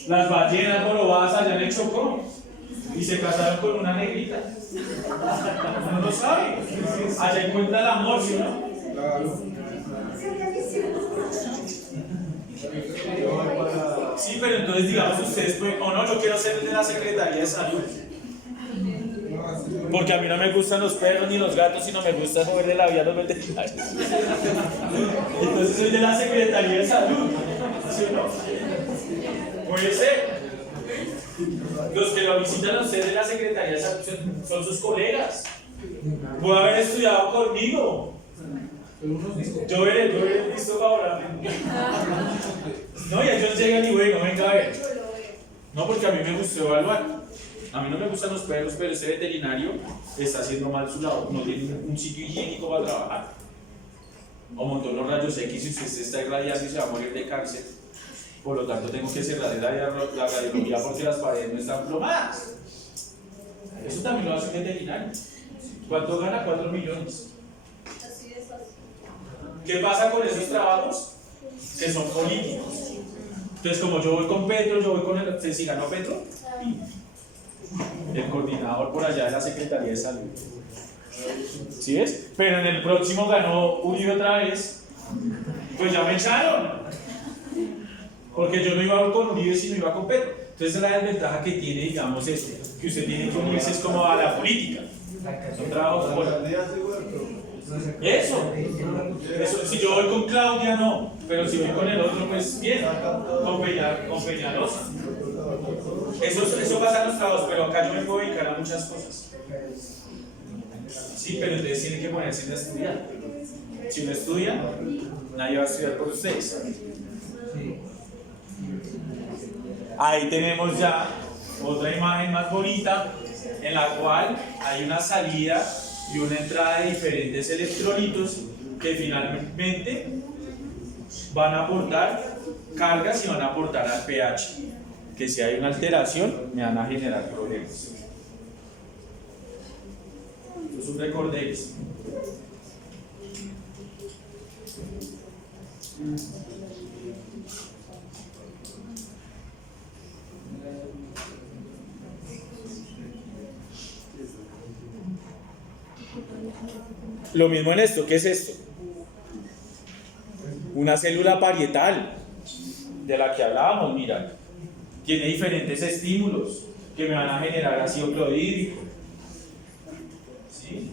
Las ballenas jorobadas allá en el Chocó y se casaron con una negrita. No lo sabe. Allá encuentra el amor, ¿sí o no? Sí, pero entonces digamos ustedes pueden, o no, yo quiero ser el de la Secretaría de Salud. Porque a mí no me gustan los perros ni los gatos, sino me gusta joderle la vida a los veterinarios. Entonces soy de la Secretaría de Salud. ¿Sí o no? Puede ser. Los que lo visitan a ustedes de la Secretaría de Salud son sus colegas. Puede haber estudiado conmigo. Yo veré visto favorable. No, y ellos llegan y bueno, venga a ver. No, porque a mí me gustó evaluar. A mí no me gustan los perros, pero este veterinario está haciendo mal su labor. No tiene un sitio higiénico para trabajar. O montó los rayos X y usted se está irradiando y se va a morir de cáncer. Por lo tanto, tengo que cerrar la radiología porque las paredes no están plomadas. Eso también lo hace un veterinario. ¿Cuánto gana? 4 millones. ¿Qué pasa con esos trabajos? Que son políticos. Entonces, como yo voy con Petro, yo voy con el... ¿Si ganó Petro? El coordinador por allá de la Secretaría de Salud. ¿Sí ves? Pero en el próximo ganó Uribe otra vez. Pues ya me echaron. Porque yo no iba con Uribe, sino iba con Petro. Entonces la desventaja que tiene, digamos, que usted tiene que unirse es como a la política. Son trabajos por... Eso, si yo voy con Claudia, no, pero si voy con el otro, pues bien, con Peñalosa. Eso pasa en los trabajos, pero acá yo me puedo dedicar a muchas cosas. Sí, pero ustedes tienen que ponerse a estudiar. Si uno estudia, nadie va a estudiar por ustedes. Ahí tenemos ya otra imagen más bonita en la cual hay una salida y una entrada de diferentes electrolitos que finalmente van a aportar cargas y van a aportar al pH, que si hay una alteración me van a generar problemas. Esto es un recordex. Lo mismo en esto, ¿qué es esto? Una célula parietal de la que hablábamos, mira, tiene diferentes estímulos que me van a generar ácido clorhídrico. ¿Sí?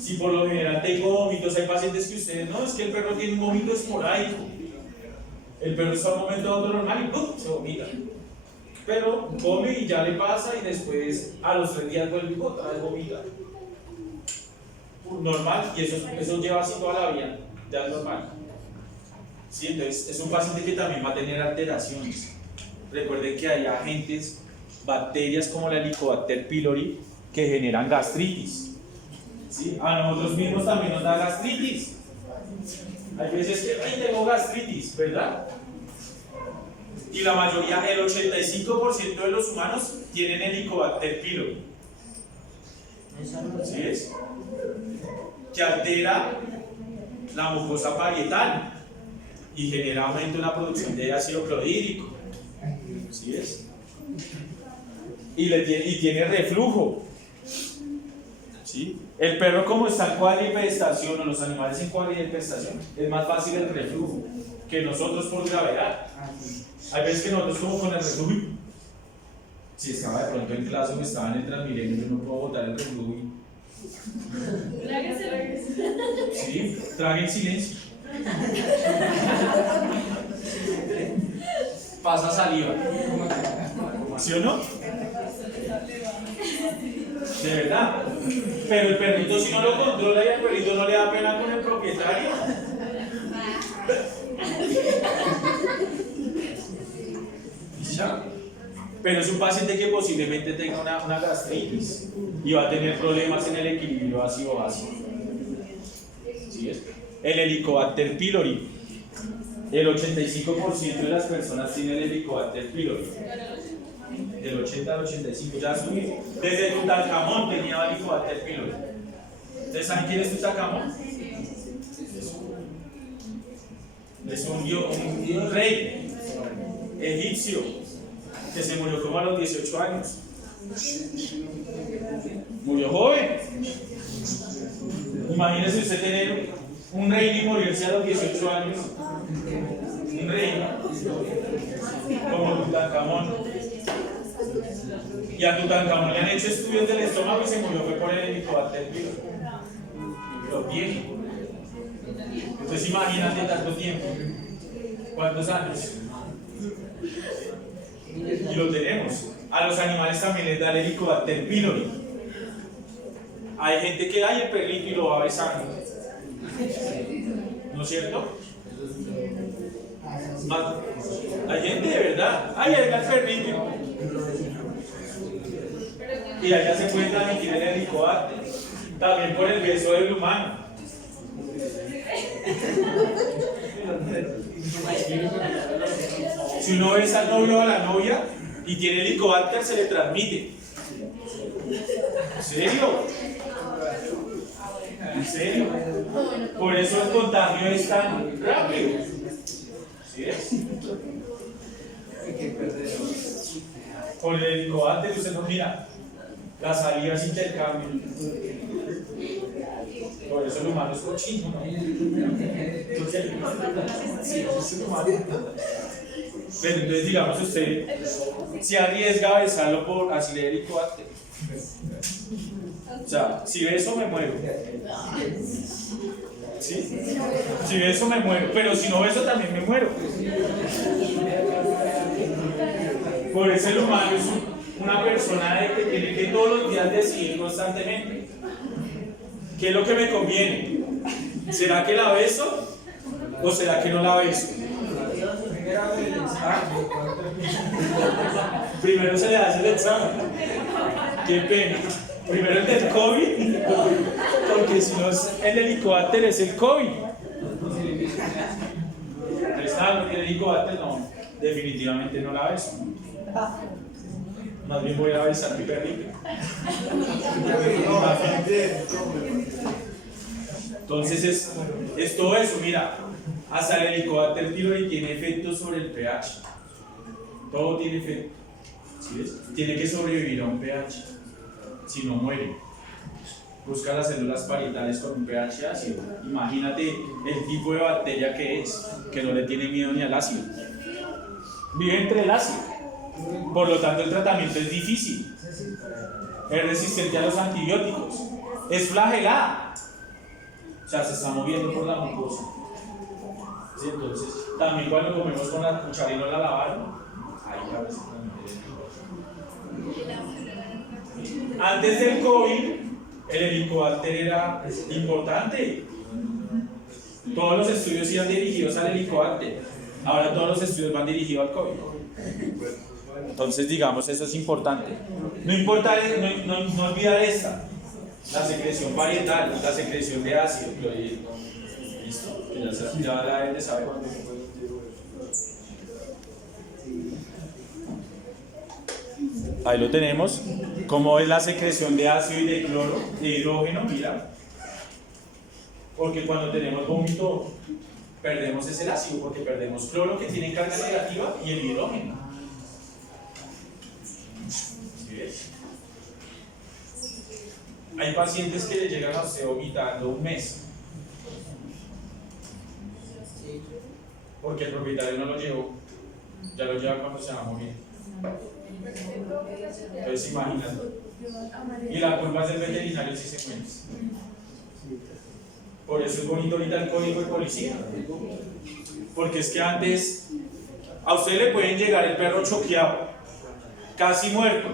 Si por lo general tengo vómitos, hay pacientes que ustedes, no, es que el perro tiene un vómito esporádico. El perro está a un momento a otro normal y ¡pum!, se vomita. Pero come y ya le pasa y después a los 3 días vuelve y otra vez vomita. Normal, y eso lleva así toda la vida, ya es normal. ¿Sí? Entonces es un paciente que también va a tener alteraciones. Recuerden que hay agentes, bacterias como la Helicobacter pylori, que generan gastritis. ¿Sí? A nosotros mismos también nos da gastritis. Hay veces que ay, tengo gastritis, ¿verdad? Y la mayoría, el 85% de los humanos tienen Helicobacter pylori. ¿Sí es? Que altera la mucosa parietal y genera aumento en la producción de ácido clorhídrico. ¿Sí es? Y tiene reflujo. ¿Sí? El perro, como está en cuadripedestación, o los animales en cuadripedestación, es más fácil el reflujo que nosotros por gravedad. Hay veces que nosotros como con el reflujo, si estaba de pronto en clase o estaba en el Transmilenio, yo no puedo botar el reflujo. Sí, trague en silencio. Pasa saliva. ¿Sí o no? De verdad. Pero el perrito, si no lo controla y el perrito no le da pena con el propietario. ¿Ya? Pero es un paciente que posiblemente tenga una gastritis y va a tener problemas en el equilibrio ácido-básico. ¿Sí es? El Helicobacter pylori. El 85% de las personas tienen el Helicobacter pylori. Del 80 al 85, ya subí. Desde Tutankamón tenía Helicobacter pylori. ¿Ustedes saben quién es Tutankamón? Es un rey egipcio que se murió como a los 18 años. Murió joven. Imagínese usted tener un rey y morirse a los 18 años. Un rey como Tutankamón. Y a Tutankamón le han hecho estudios del estómago y se murió fue por el Helicobacter pylori. Lo tiene. Entonces imagínate tanto tiempo. ¿Cuántos años? Y lo tenemos. A los animales también les da el Helicobacter pylori. Hay gente que hay el perrito y lo va besando. ¿No es cierto? Hay gente de verdad. Ay, ahí está el perrito. Y allá se puede transmitir el Helicobacter. También por el beso del humano. Si uno besa al novio o a la novia y tiene Helicobacter, se le transmite. ¿En serio? ¿En serio? Por eso el contagio es tan rápido. ¿Sí es? Por el Helicobacter, usted no mira. La saliva es intercambio. Por eso el humano es cochino, ¿no? Sí, es humano. Pero entonces, digamos, usted se arriesga a besarlo por acid helicobacter. O sea, si beso me muero. ¿Sí? Si beso me muero, pero si no beso también me muero. Por eso el humano es una persona que tiene que todos los días decidir constantemente. ¿Qué es lo que me conviene? ¿Será que la beso o será que no la beso? Primero se le hace el examen. Qué pena. Primero el del COVID, porque si no es el helicobacter es el COVID. Porque el helicobacter no, definitivamente no la beso. Más bien voy a besar a mi perrito. Entonces es todo eso, mira, hasta el helicobacter pylori tiene efectos sobre el pH. Todo tiene efecto. ¿Sí ves? Tiene que sobrevivir a un pH, si no muere. Busca las células parietales con un pH ácido. Imagínate el tipo de bacteria que es, que no le tiene miedo ni al ácido. Vive entre el ácido. Por lo tanto, el tratamiento es difícil. Es resistente a los antibióticos. Es flagelada. O sea, se está moviendo por la mucosa. ¿Sí? Entonces, también cuando comemos con la cuchara y no la lavaron, ahí a veces también. Antes del COVID, el helicobacter era importante. Todos los estudios iban dirigidos al helicobacter. Ahora todos los estudios van dirigidos al COVID. Entonces, digamos, eso es importante. No olvidar esta, la secreción parietal, la secreción de ácido clorhídrico. ¿Listo? Que ya la deben de saber. Ahí lo tenemos. ¿Cómo es la secreción de ácido y de cloro, de hidrógeno? Mira. Porque cuando tenemos vómito, perdemos ese ácido, porque perdemos cloro que tiene carga negativa y el hidrógeno. ¿Sí ves? Hay pacientes que le llegan a usted vomitando un mes. Porque el propietario no lo llevó, ya lo lleva cuando se va a morir. Entonces imagínate. Y la culpa es del veterinario si se cuenta. Por eso es bonito ahorita el código de policía. Porque es que antes a usted le pueden llegar el perro choqueado, casi muerto,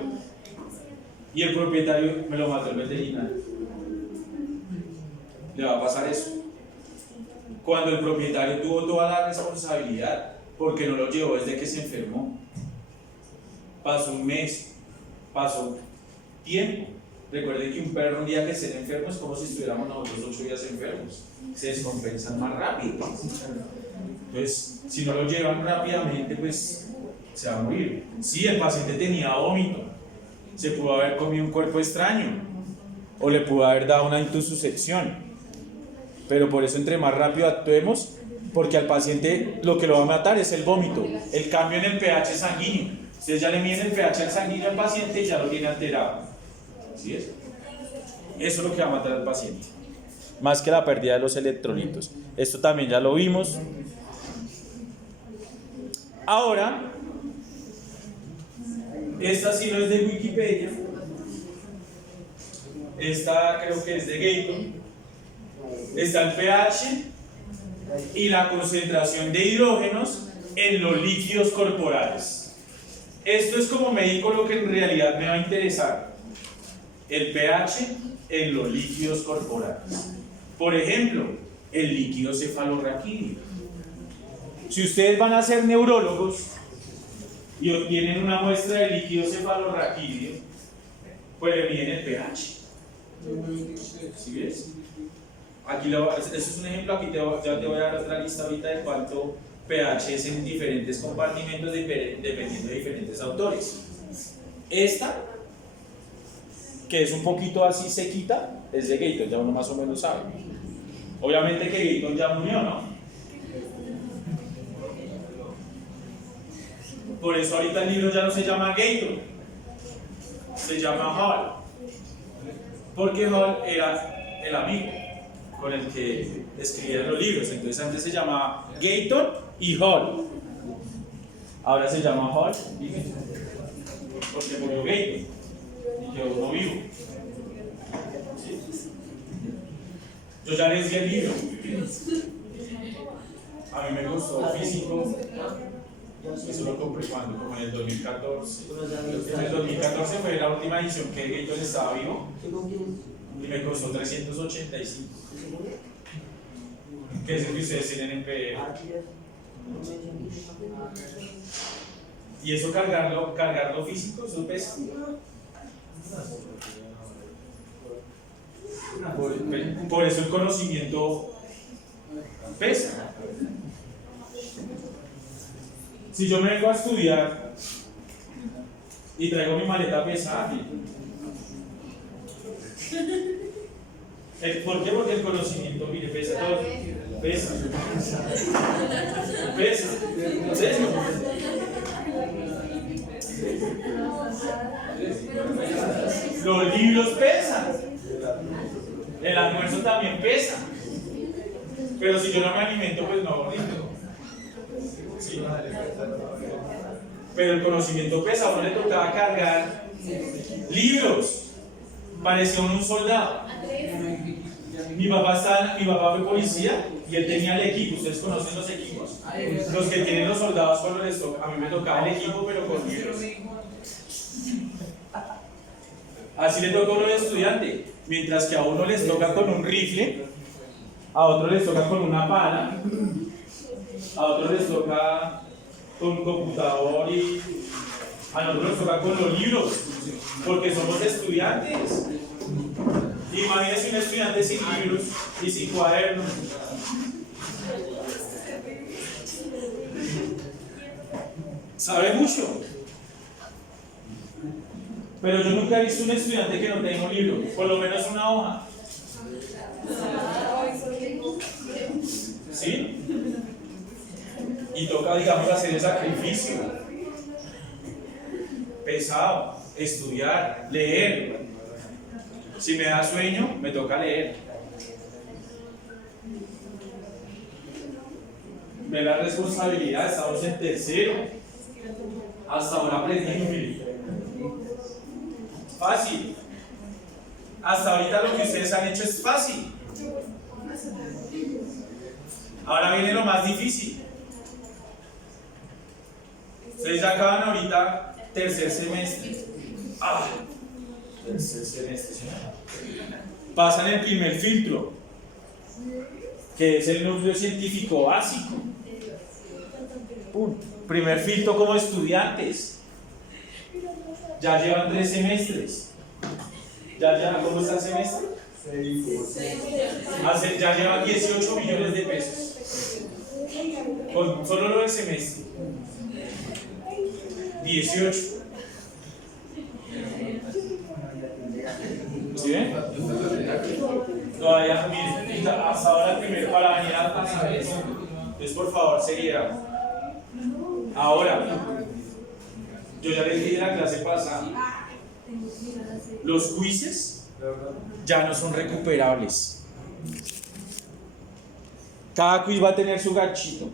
y el propietario me lo mató el veterinario. Le va a pasar eso. Cuando el propietario tuvo toda la responsabilidad, porque no lo llevó desde que se enfermó. Pasó un mes, pasó tiempo. Recuerden que un perro un día que esté enfermo es como si estuviéramos nosotros 8 días enfermos. Se descompensan más rápido. Entonces, si no lo llevan rápidamente, pues se va a morir. Sí, el paciente tenía vómito. Se pudo haber comido un cuerpo extraño. O le pudo haber dado una intususección. Pero por eso entre más rápido actuemos, porque al paciente lo que lo va a matar es el vómito, el cambio en el pH sanguíneo. Ustedes ya le miden el pH sanguíneo al paciente y ya lo tiene alterado. ¿Sí es? Eso es lo que va a matar al paciente. Más que la pérdida de los electrolitos. Esto también ya lo vimos. Ahora, esta sí no es de Wikipedia. Esta creo que es de Gayton. Está el pH y la concentración de hidrógenos en los líquidos corporales. Esto es como médico lo que en realidad me va a interesar. El pH en los líquidos corporales. Por ejemplo, el líquido cefalorraquídeo. Si ustedes van a ser neurólogos y obtienen una muestra de líquido cefalorraquídeo, pues le miden el pH. ¿Sí ves? Aquí eso es un ejemplo, aquí ya te voy a dar otra lista ahorita de cuánto pH es en diferentes compartimentos dependiendo de diferentes autores. Esta, que es un poquito así sequita, es de Gayton, ya uno más o menos sabe. Obviamente que Gayton ya murió, ¿no? Por eso ahorita el libro ya no se llama Gayton, se llama Hall. Porque Hall era el amigo con el que escribían los libros. Entonces antes se llamaba Gayton y Hall. Ahora se llama Hall, porque murió gay y quedó uno vivo. ¿Sí? Yo ya les di el libro. A mí me gustó físico. Eso lo compré cuando, como en el 2014. En el 2014 fue la última edición que Gator estaba vivo y me costó 385. ¿Qué es el que ustedes tienen en PDF? Y eso cargarlo físico, eso pesa. Por eso el conocimiento pesa. Si yo me vengo a estudiar y traigo mi maleta pesada, ¿por qué? Porque el conocimiento, mire, pesa todo. Pesa. Pesa. ¿En serio? Los libros pesan. El almuerzo también pesa. Pero si yo no me alimento, pues no rindo. Sí. Pero el conocimiento pesa, a uno le tocaba cargar libros. Parecía un soldado. Mi papá fue policía y él tenía el equipo. ¿Ustedes conocen los equipos? Los que tienen los soldados cuando les toca. A mí me tocaba el equipo, pero con libros. Así le toca a uno de estudiante. Mientras que a uno les toca con un rifle, a otro les toca con una pala, a otro les toca con un computador y a nosotros nos toca con los libros, porque somos estudiantes. Imagínense un estudiante sin libros y sin cuadernos. Sabe mucho. Pero yo nunca he visto un estudiante que no tenga un libro, por lo menos una hoja. ¿Sí? Y toca, digamos, hacer el sacrificio. Pesado, estudiar, leer. Si me da sueño, me toca leer. Ve la responsabilidad, estamos en tercero. Hasta ahora aprendí. Fácil. Hasta ahorita lo que ustedes han hecho es fácil. Ahora viene lo más difícil. Ustedes ya acaban ahorita tercer semestre. Tercer semestre. Pasan el primer filtro, que es el núcleo científico básico. Primer filtro como estudiantes. Ya llevan 3 semestres. ¿Cómo está el semestre? Ya llevan 18 millones de pesos. Con solo lo del semestre. 18. ¿Sí ven? Todavía, miren, hasta ahora primero para venir a pasar eso. Entonces, por favor, seriedad. Ahora, yo ya les dije en la clase pasada, los quizzes ya no son recuperables. Cada quiz va a tener su ganchito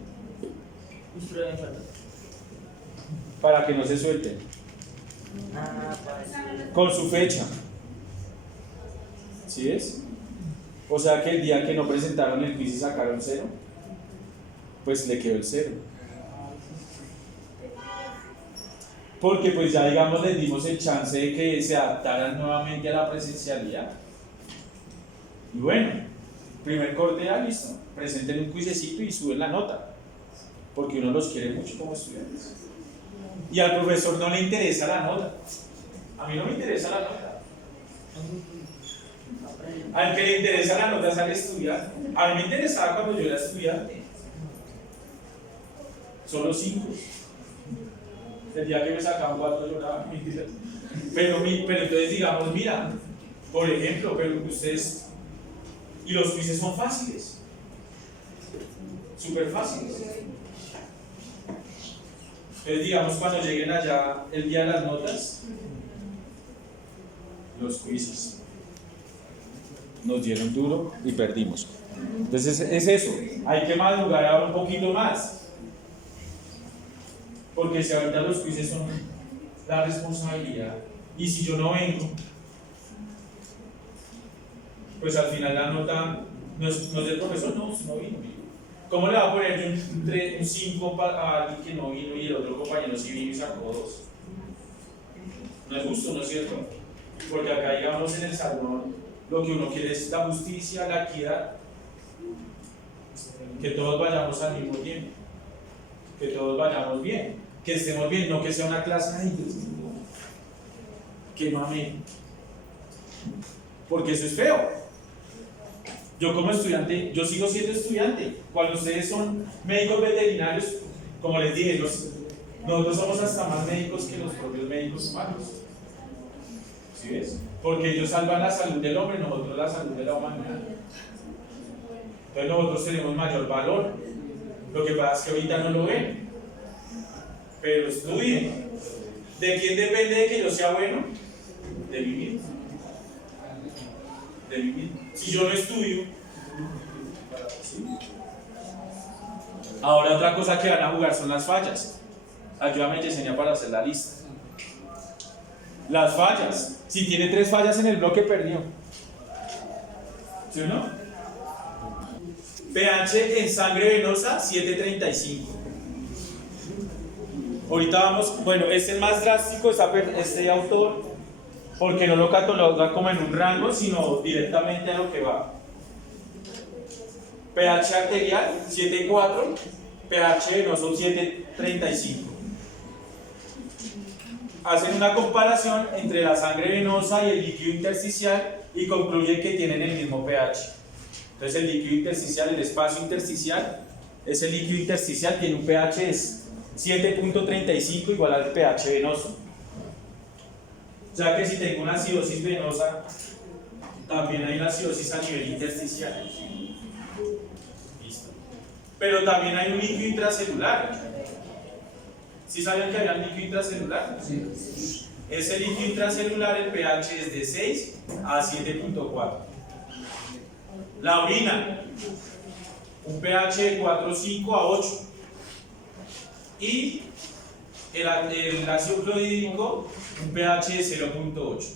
para que no se suelten, con su fecha. ¿Sí es? O sea que el día que no presentaron el quiz y sacaron 0, pues le quedó el 0. Porque pues ya digamos les dimos el chance de que se adaptaran nuevamente a la presencialidad. Y bueno, primer corte ya listo. Presenten un quizecito y suben la nota. Porque uno los quiere mucho como estudiantes. Y al profesor no le interesa la nota. A mí no me interesa la nota. Al que le interesa la nota es al estudiante. A mí me interesaba cuando yo era estudiante. Solo 5. El día que me sacaban 4 lloraba. Pero entonces digamos, mira, por ejemplo, pero ustedes, y los quizzes son fáciles, súper fáciles. Entonces digamos, cuando lleguen allá el día de las notas, los quizzes nos dieron duro y perdimos. Entonces es eso, hay que madrugar ahora un poquito más. Porque si ahorita los quizzes son la responsabilidad, y si yo no vengo, pues al final la nota no es del profesor, no vino. ¿Cómo le va a poner yo un 5 a alguien que no vino y el otro compañero sí vino y sacó 2? No es justo, ¿no es cierto? Porque acá, digamos, en el salón, lo que uno quiere es la justicia, la equidad, que todos vayamos al mismo tiempo, que todos vayamos bien, que estemos bien, no que sea una clase, ay Dios mío, que mame, porque eso es feo. Yo como estudiante, yo sigo siendo estudiante. Cuando ustedes son médicos veterinarios, como les dije, nosotros somos hasta más médicos que los propios médicos humanos. ¿Sí ves? Porque ellos salvan la salud del hombre, nosotros la salud de la humanidad. Entonces nosotros tenemos mayor valor. Lo que pasa es que ahorita no lo ven. Pero estudien. ¿De quién depende de que yo sea bueno? De mí mismo. De vivir. Si yo no estudio, ¿sí? Ahora otra cosa que van a jugar son las fallas. Ayúdame, Yesenia, para hacer la lista. Las fallas. Si tiene 3 fallas en el bloque, perdió. ¿Sí o no? pH en sangre venosa 7.35. Ahorita vamos, bueno, este es más drástico, este autor, porque no lo cataloga como en un rango, sino directamente a lo que va. pH arterial 7.4, pH venoso 7.35. Hacen una comparación entre la sangre venosa y el líquido intersticial y concluyen que tienen el mismo pH. Entonces el líquido intersticial, el espacio intersticial, ese líquido intersticial tiene un pH de 7.35 igual al pH venoso. O sea que si tengo una acidosis venosa, también hay una acidosis a nivel intersticial. Listo. Pero también hay un líquido intracelular. ¿Sí sabían que había un líquido intracelular? Sí. Ese líquido intracelular, el pH es de 6 a 7.4. La orina, un pH de 4.5 a 8. Y el ácido clorhídrico, un pH de 0.8.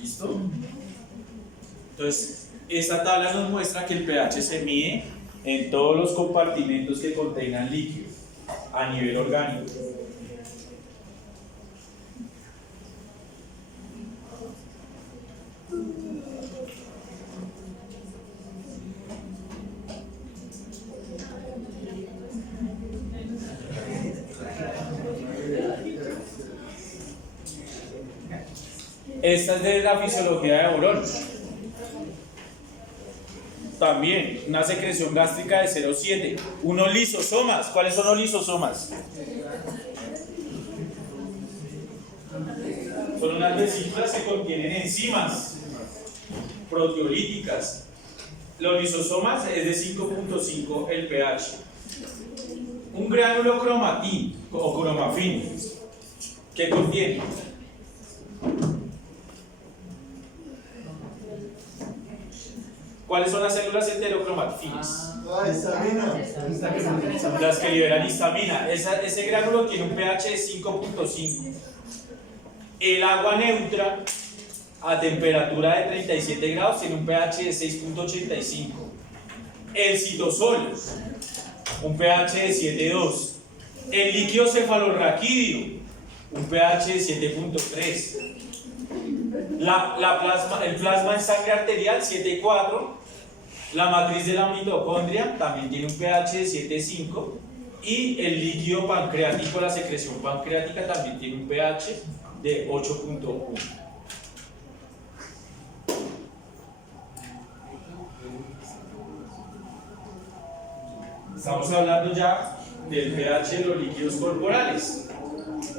¿Listo? Entonces, esta tabla nos muestra que el pH se mide en todos los compartimentos que contengan líquido a nivel orgánico. Esta es de la fisiología de Borón. También una secreción gástrica de 0,7. Unos lisosomas. ¿Cuáles son los lisosomas? Son unas vesículas que contienen enzimas proteolíticas. Los lisosomas es de 5.5 el pH. Un gránulo cromatín o cromafín que contiene ¿cuáles son las células heterocromatínicas? Las que liberan histamina. Ese gránulo tiene un pH de 5.5. El agua neutra a temperatura de 37 grados tiene un pH de 6.85. El citosol, un pH de 7.2. El líquido cefalorraquídeo, un pH de 7.3. El plasma en sangre arterial 7.4. La matriz de la mitocondria también tiene un pH de 7.5 y el líquido pancreático, la secreción pancreática, también tiene un pH de 8.1. Estamos hablando ya del pH de los líquidos corporales.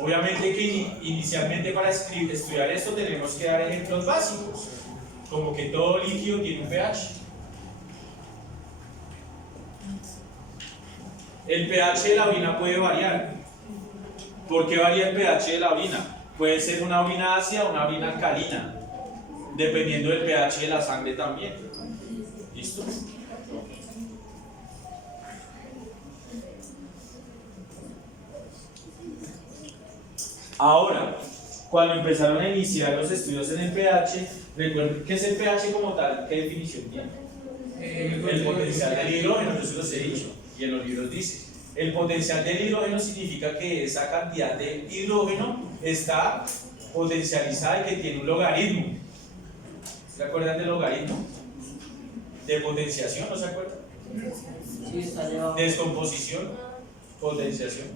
Obviamente que inicialmente para estudiar esto tenemos que dar ejemplos básicos, como que todo líquido tiene un pH. el pH de la orina puede variar. ¿Por qué varía el pH de la orina? Puede ser una orina ácida o una orina alcalina, dependiendo del pH de la sangre también. ¿Listo? Ahora, cuando empezaron a iniciar los estudios en el pH, recuerden, ¿qué es el pH como tal? ¿Qué definición tiene? El potencial del hidrógeno, yo se los he dicho, y en los libros dice, el potencial del hidrógeno significa que esa cantidad de hidrógeno está potencializada y que tiene un logaritmo. ¿Se acuerdan del logaritmo? De potenciación, ¿no se acuerdan? Sí, está llevado. Descomposición, potenciación.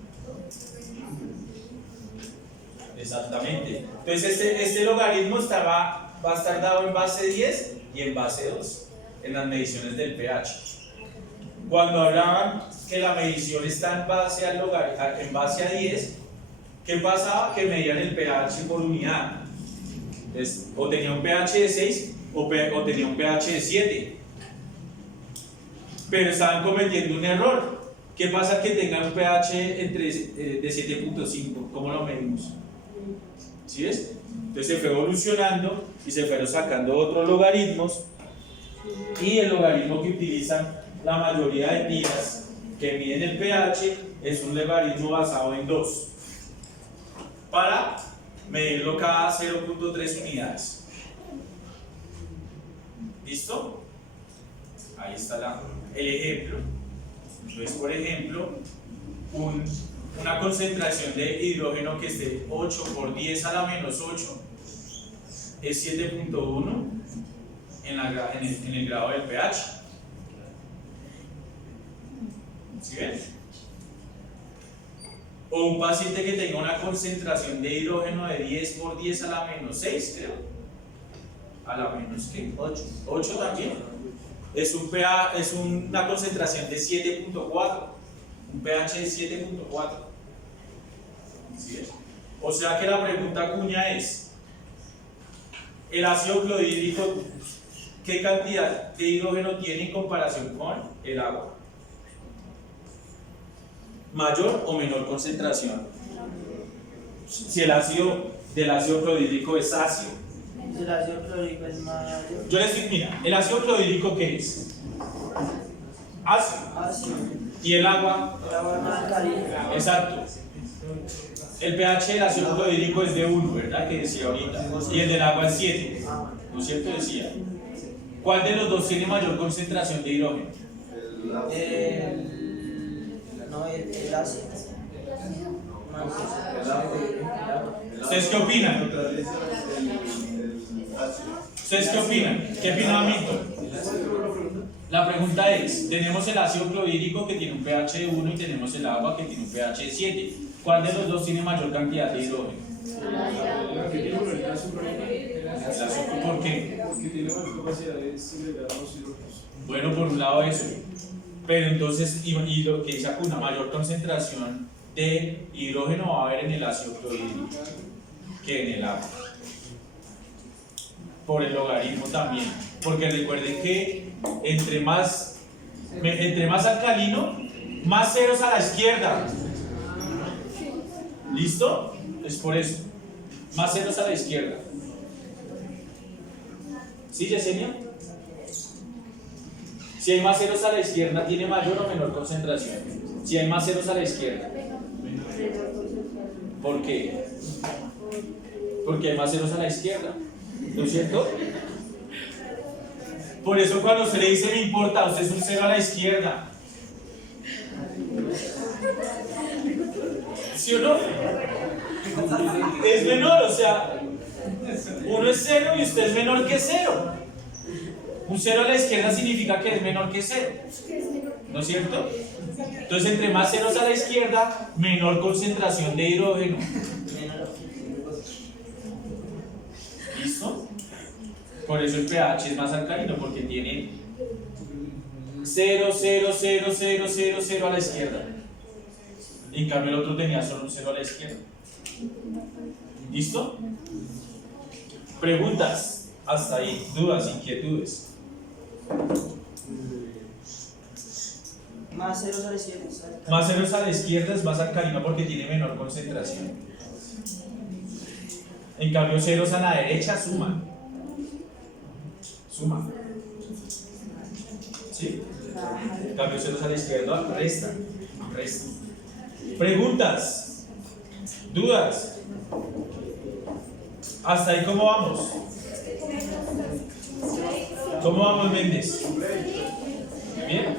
Exactamente. Entonces este logaritmo va a estar dado en base 10 y en base 2 en las mediciones del pH. Cuando hablaban que la medición está en base en base a 10, ¿qué pasaba? Que medían el pH por unidad. Entonces, o tenía un pH de 6 o tenía un pH de 7. Pero estaban cometiendo un error. ¿Qué pasa que tengan un pH de 7.5? ¿Cómo lo medimos? ¿Sí ves? Entonces se fue evolucionando y se fueron sacando otros logaritmos, y el logaritmo que utilizan la mayoría de tiras que miden el pH es un logaritmo basado en 2 para medirlo cada 0.3 unidades. ¿Listo? Ahí está el ejemplo. Entonces, por ejemplo, una concentración de hidrógeno que esté 8 por 10 a la menos 8 es 7.1 en el grado del pH. ¿Sí ven? O un paciente que tenga una concentración de hidrógeno de 10 por 10 a la menos 6, creo. A la menos 8. 8 también. Es una concentración de 7.4. Un pH de 7.4. ¿Sí ves? O sea que la pregunta cuña es: el ácido clorhídrico, ¿qué cantidad de hidrógeno tiene en comparación con el agua? ¿Mayor o menor concentración? Si el ácido del ácido clorhídrico es ácido. El ácido clorhídrico es mayor. Yo les digo, mira, ¿el ácido clorhídrico qué es? Ácido. Ácido. ¿Y el agua? El agua es alcalina. Exacto. El pH del ácido clorhídrico es de 1, ¿verdad? Que decía ahorita. Y el del agua es 7. ¿No es cierto? Decía. ¿Cuál de los dos tiene mayor concentración de hidrógeno? El ácido. ¿Ustedes qué opinan? ¿Ustedes qué opinan? ¿Qué opina Milton? La pregunta es, tenemos el ácido clorhídrico que tiene un pH de 1 y tenemos el agua que tiene un pH de 7. ¿Cuál de los dos tiene mayor cantidad de hidrógeno? El ácido. ¿Por qué? Porque tiene mayor capacidad de segregar los hidrógenos. Bueno, por un lado eso. Pero entonces, y lo que dice acá, una mayor concentración de hidrógeno va a haber en el ácido clorhídrico que en el agua. Por el logaritmo también. Porque recuerden que entre más alcalino, más ceros a la izquierda. ¿Listo? Es por eso. Más ceros a la izquierda. ¿Sí, Yesenia? Si hay más ceros a la izquierda, ¿tiene mayor o menor concentración? Si hay más ceros a la izquierda. ¿Por qué? Porque hay más ceros a la izquierda. ¿No es cierto? Por eso cuando usted le dice me importa, usted es un cero a la izquierda. ¿Sí o no? Es menor, o sea, uno es 0 y usted es menor que 0. Un 0 a la izquierda significa que es menor que 0. ¿No es cierto? Entonces, entre más ceros a la izquierda, menor concentración de hidrógeno. ¿Listo? Por eso el pH es más alcalino, porque tiene 0, 0, 0, 0, 0, 0 a la izquierda. En cambio el otro tenía solo un 0 a la izquierda. ¿Listo? Preguntas hasta ahí, dudas, inquietudes. Más ceros a la izquierda. Más ceros a la izquierda es más alcalino porque tiene menor concentración. En cambio, ceros a la derecha suman. Suma. ¿Sí? En cambio, ceros a la izquierda resta. Resta. Preguntas. Dudas. ¿Hasta ahí cómo vamos? ¿Cómo vamos, Méndez? ¿Bien?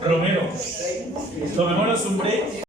Romero, tomémonos un break.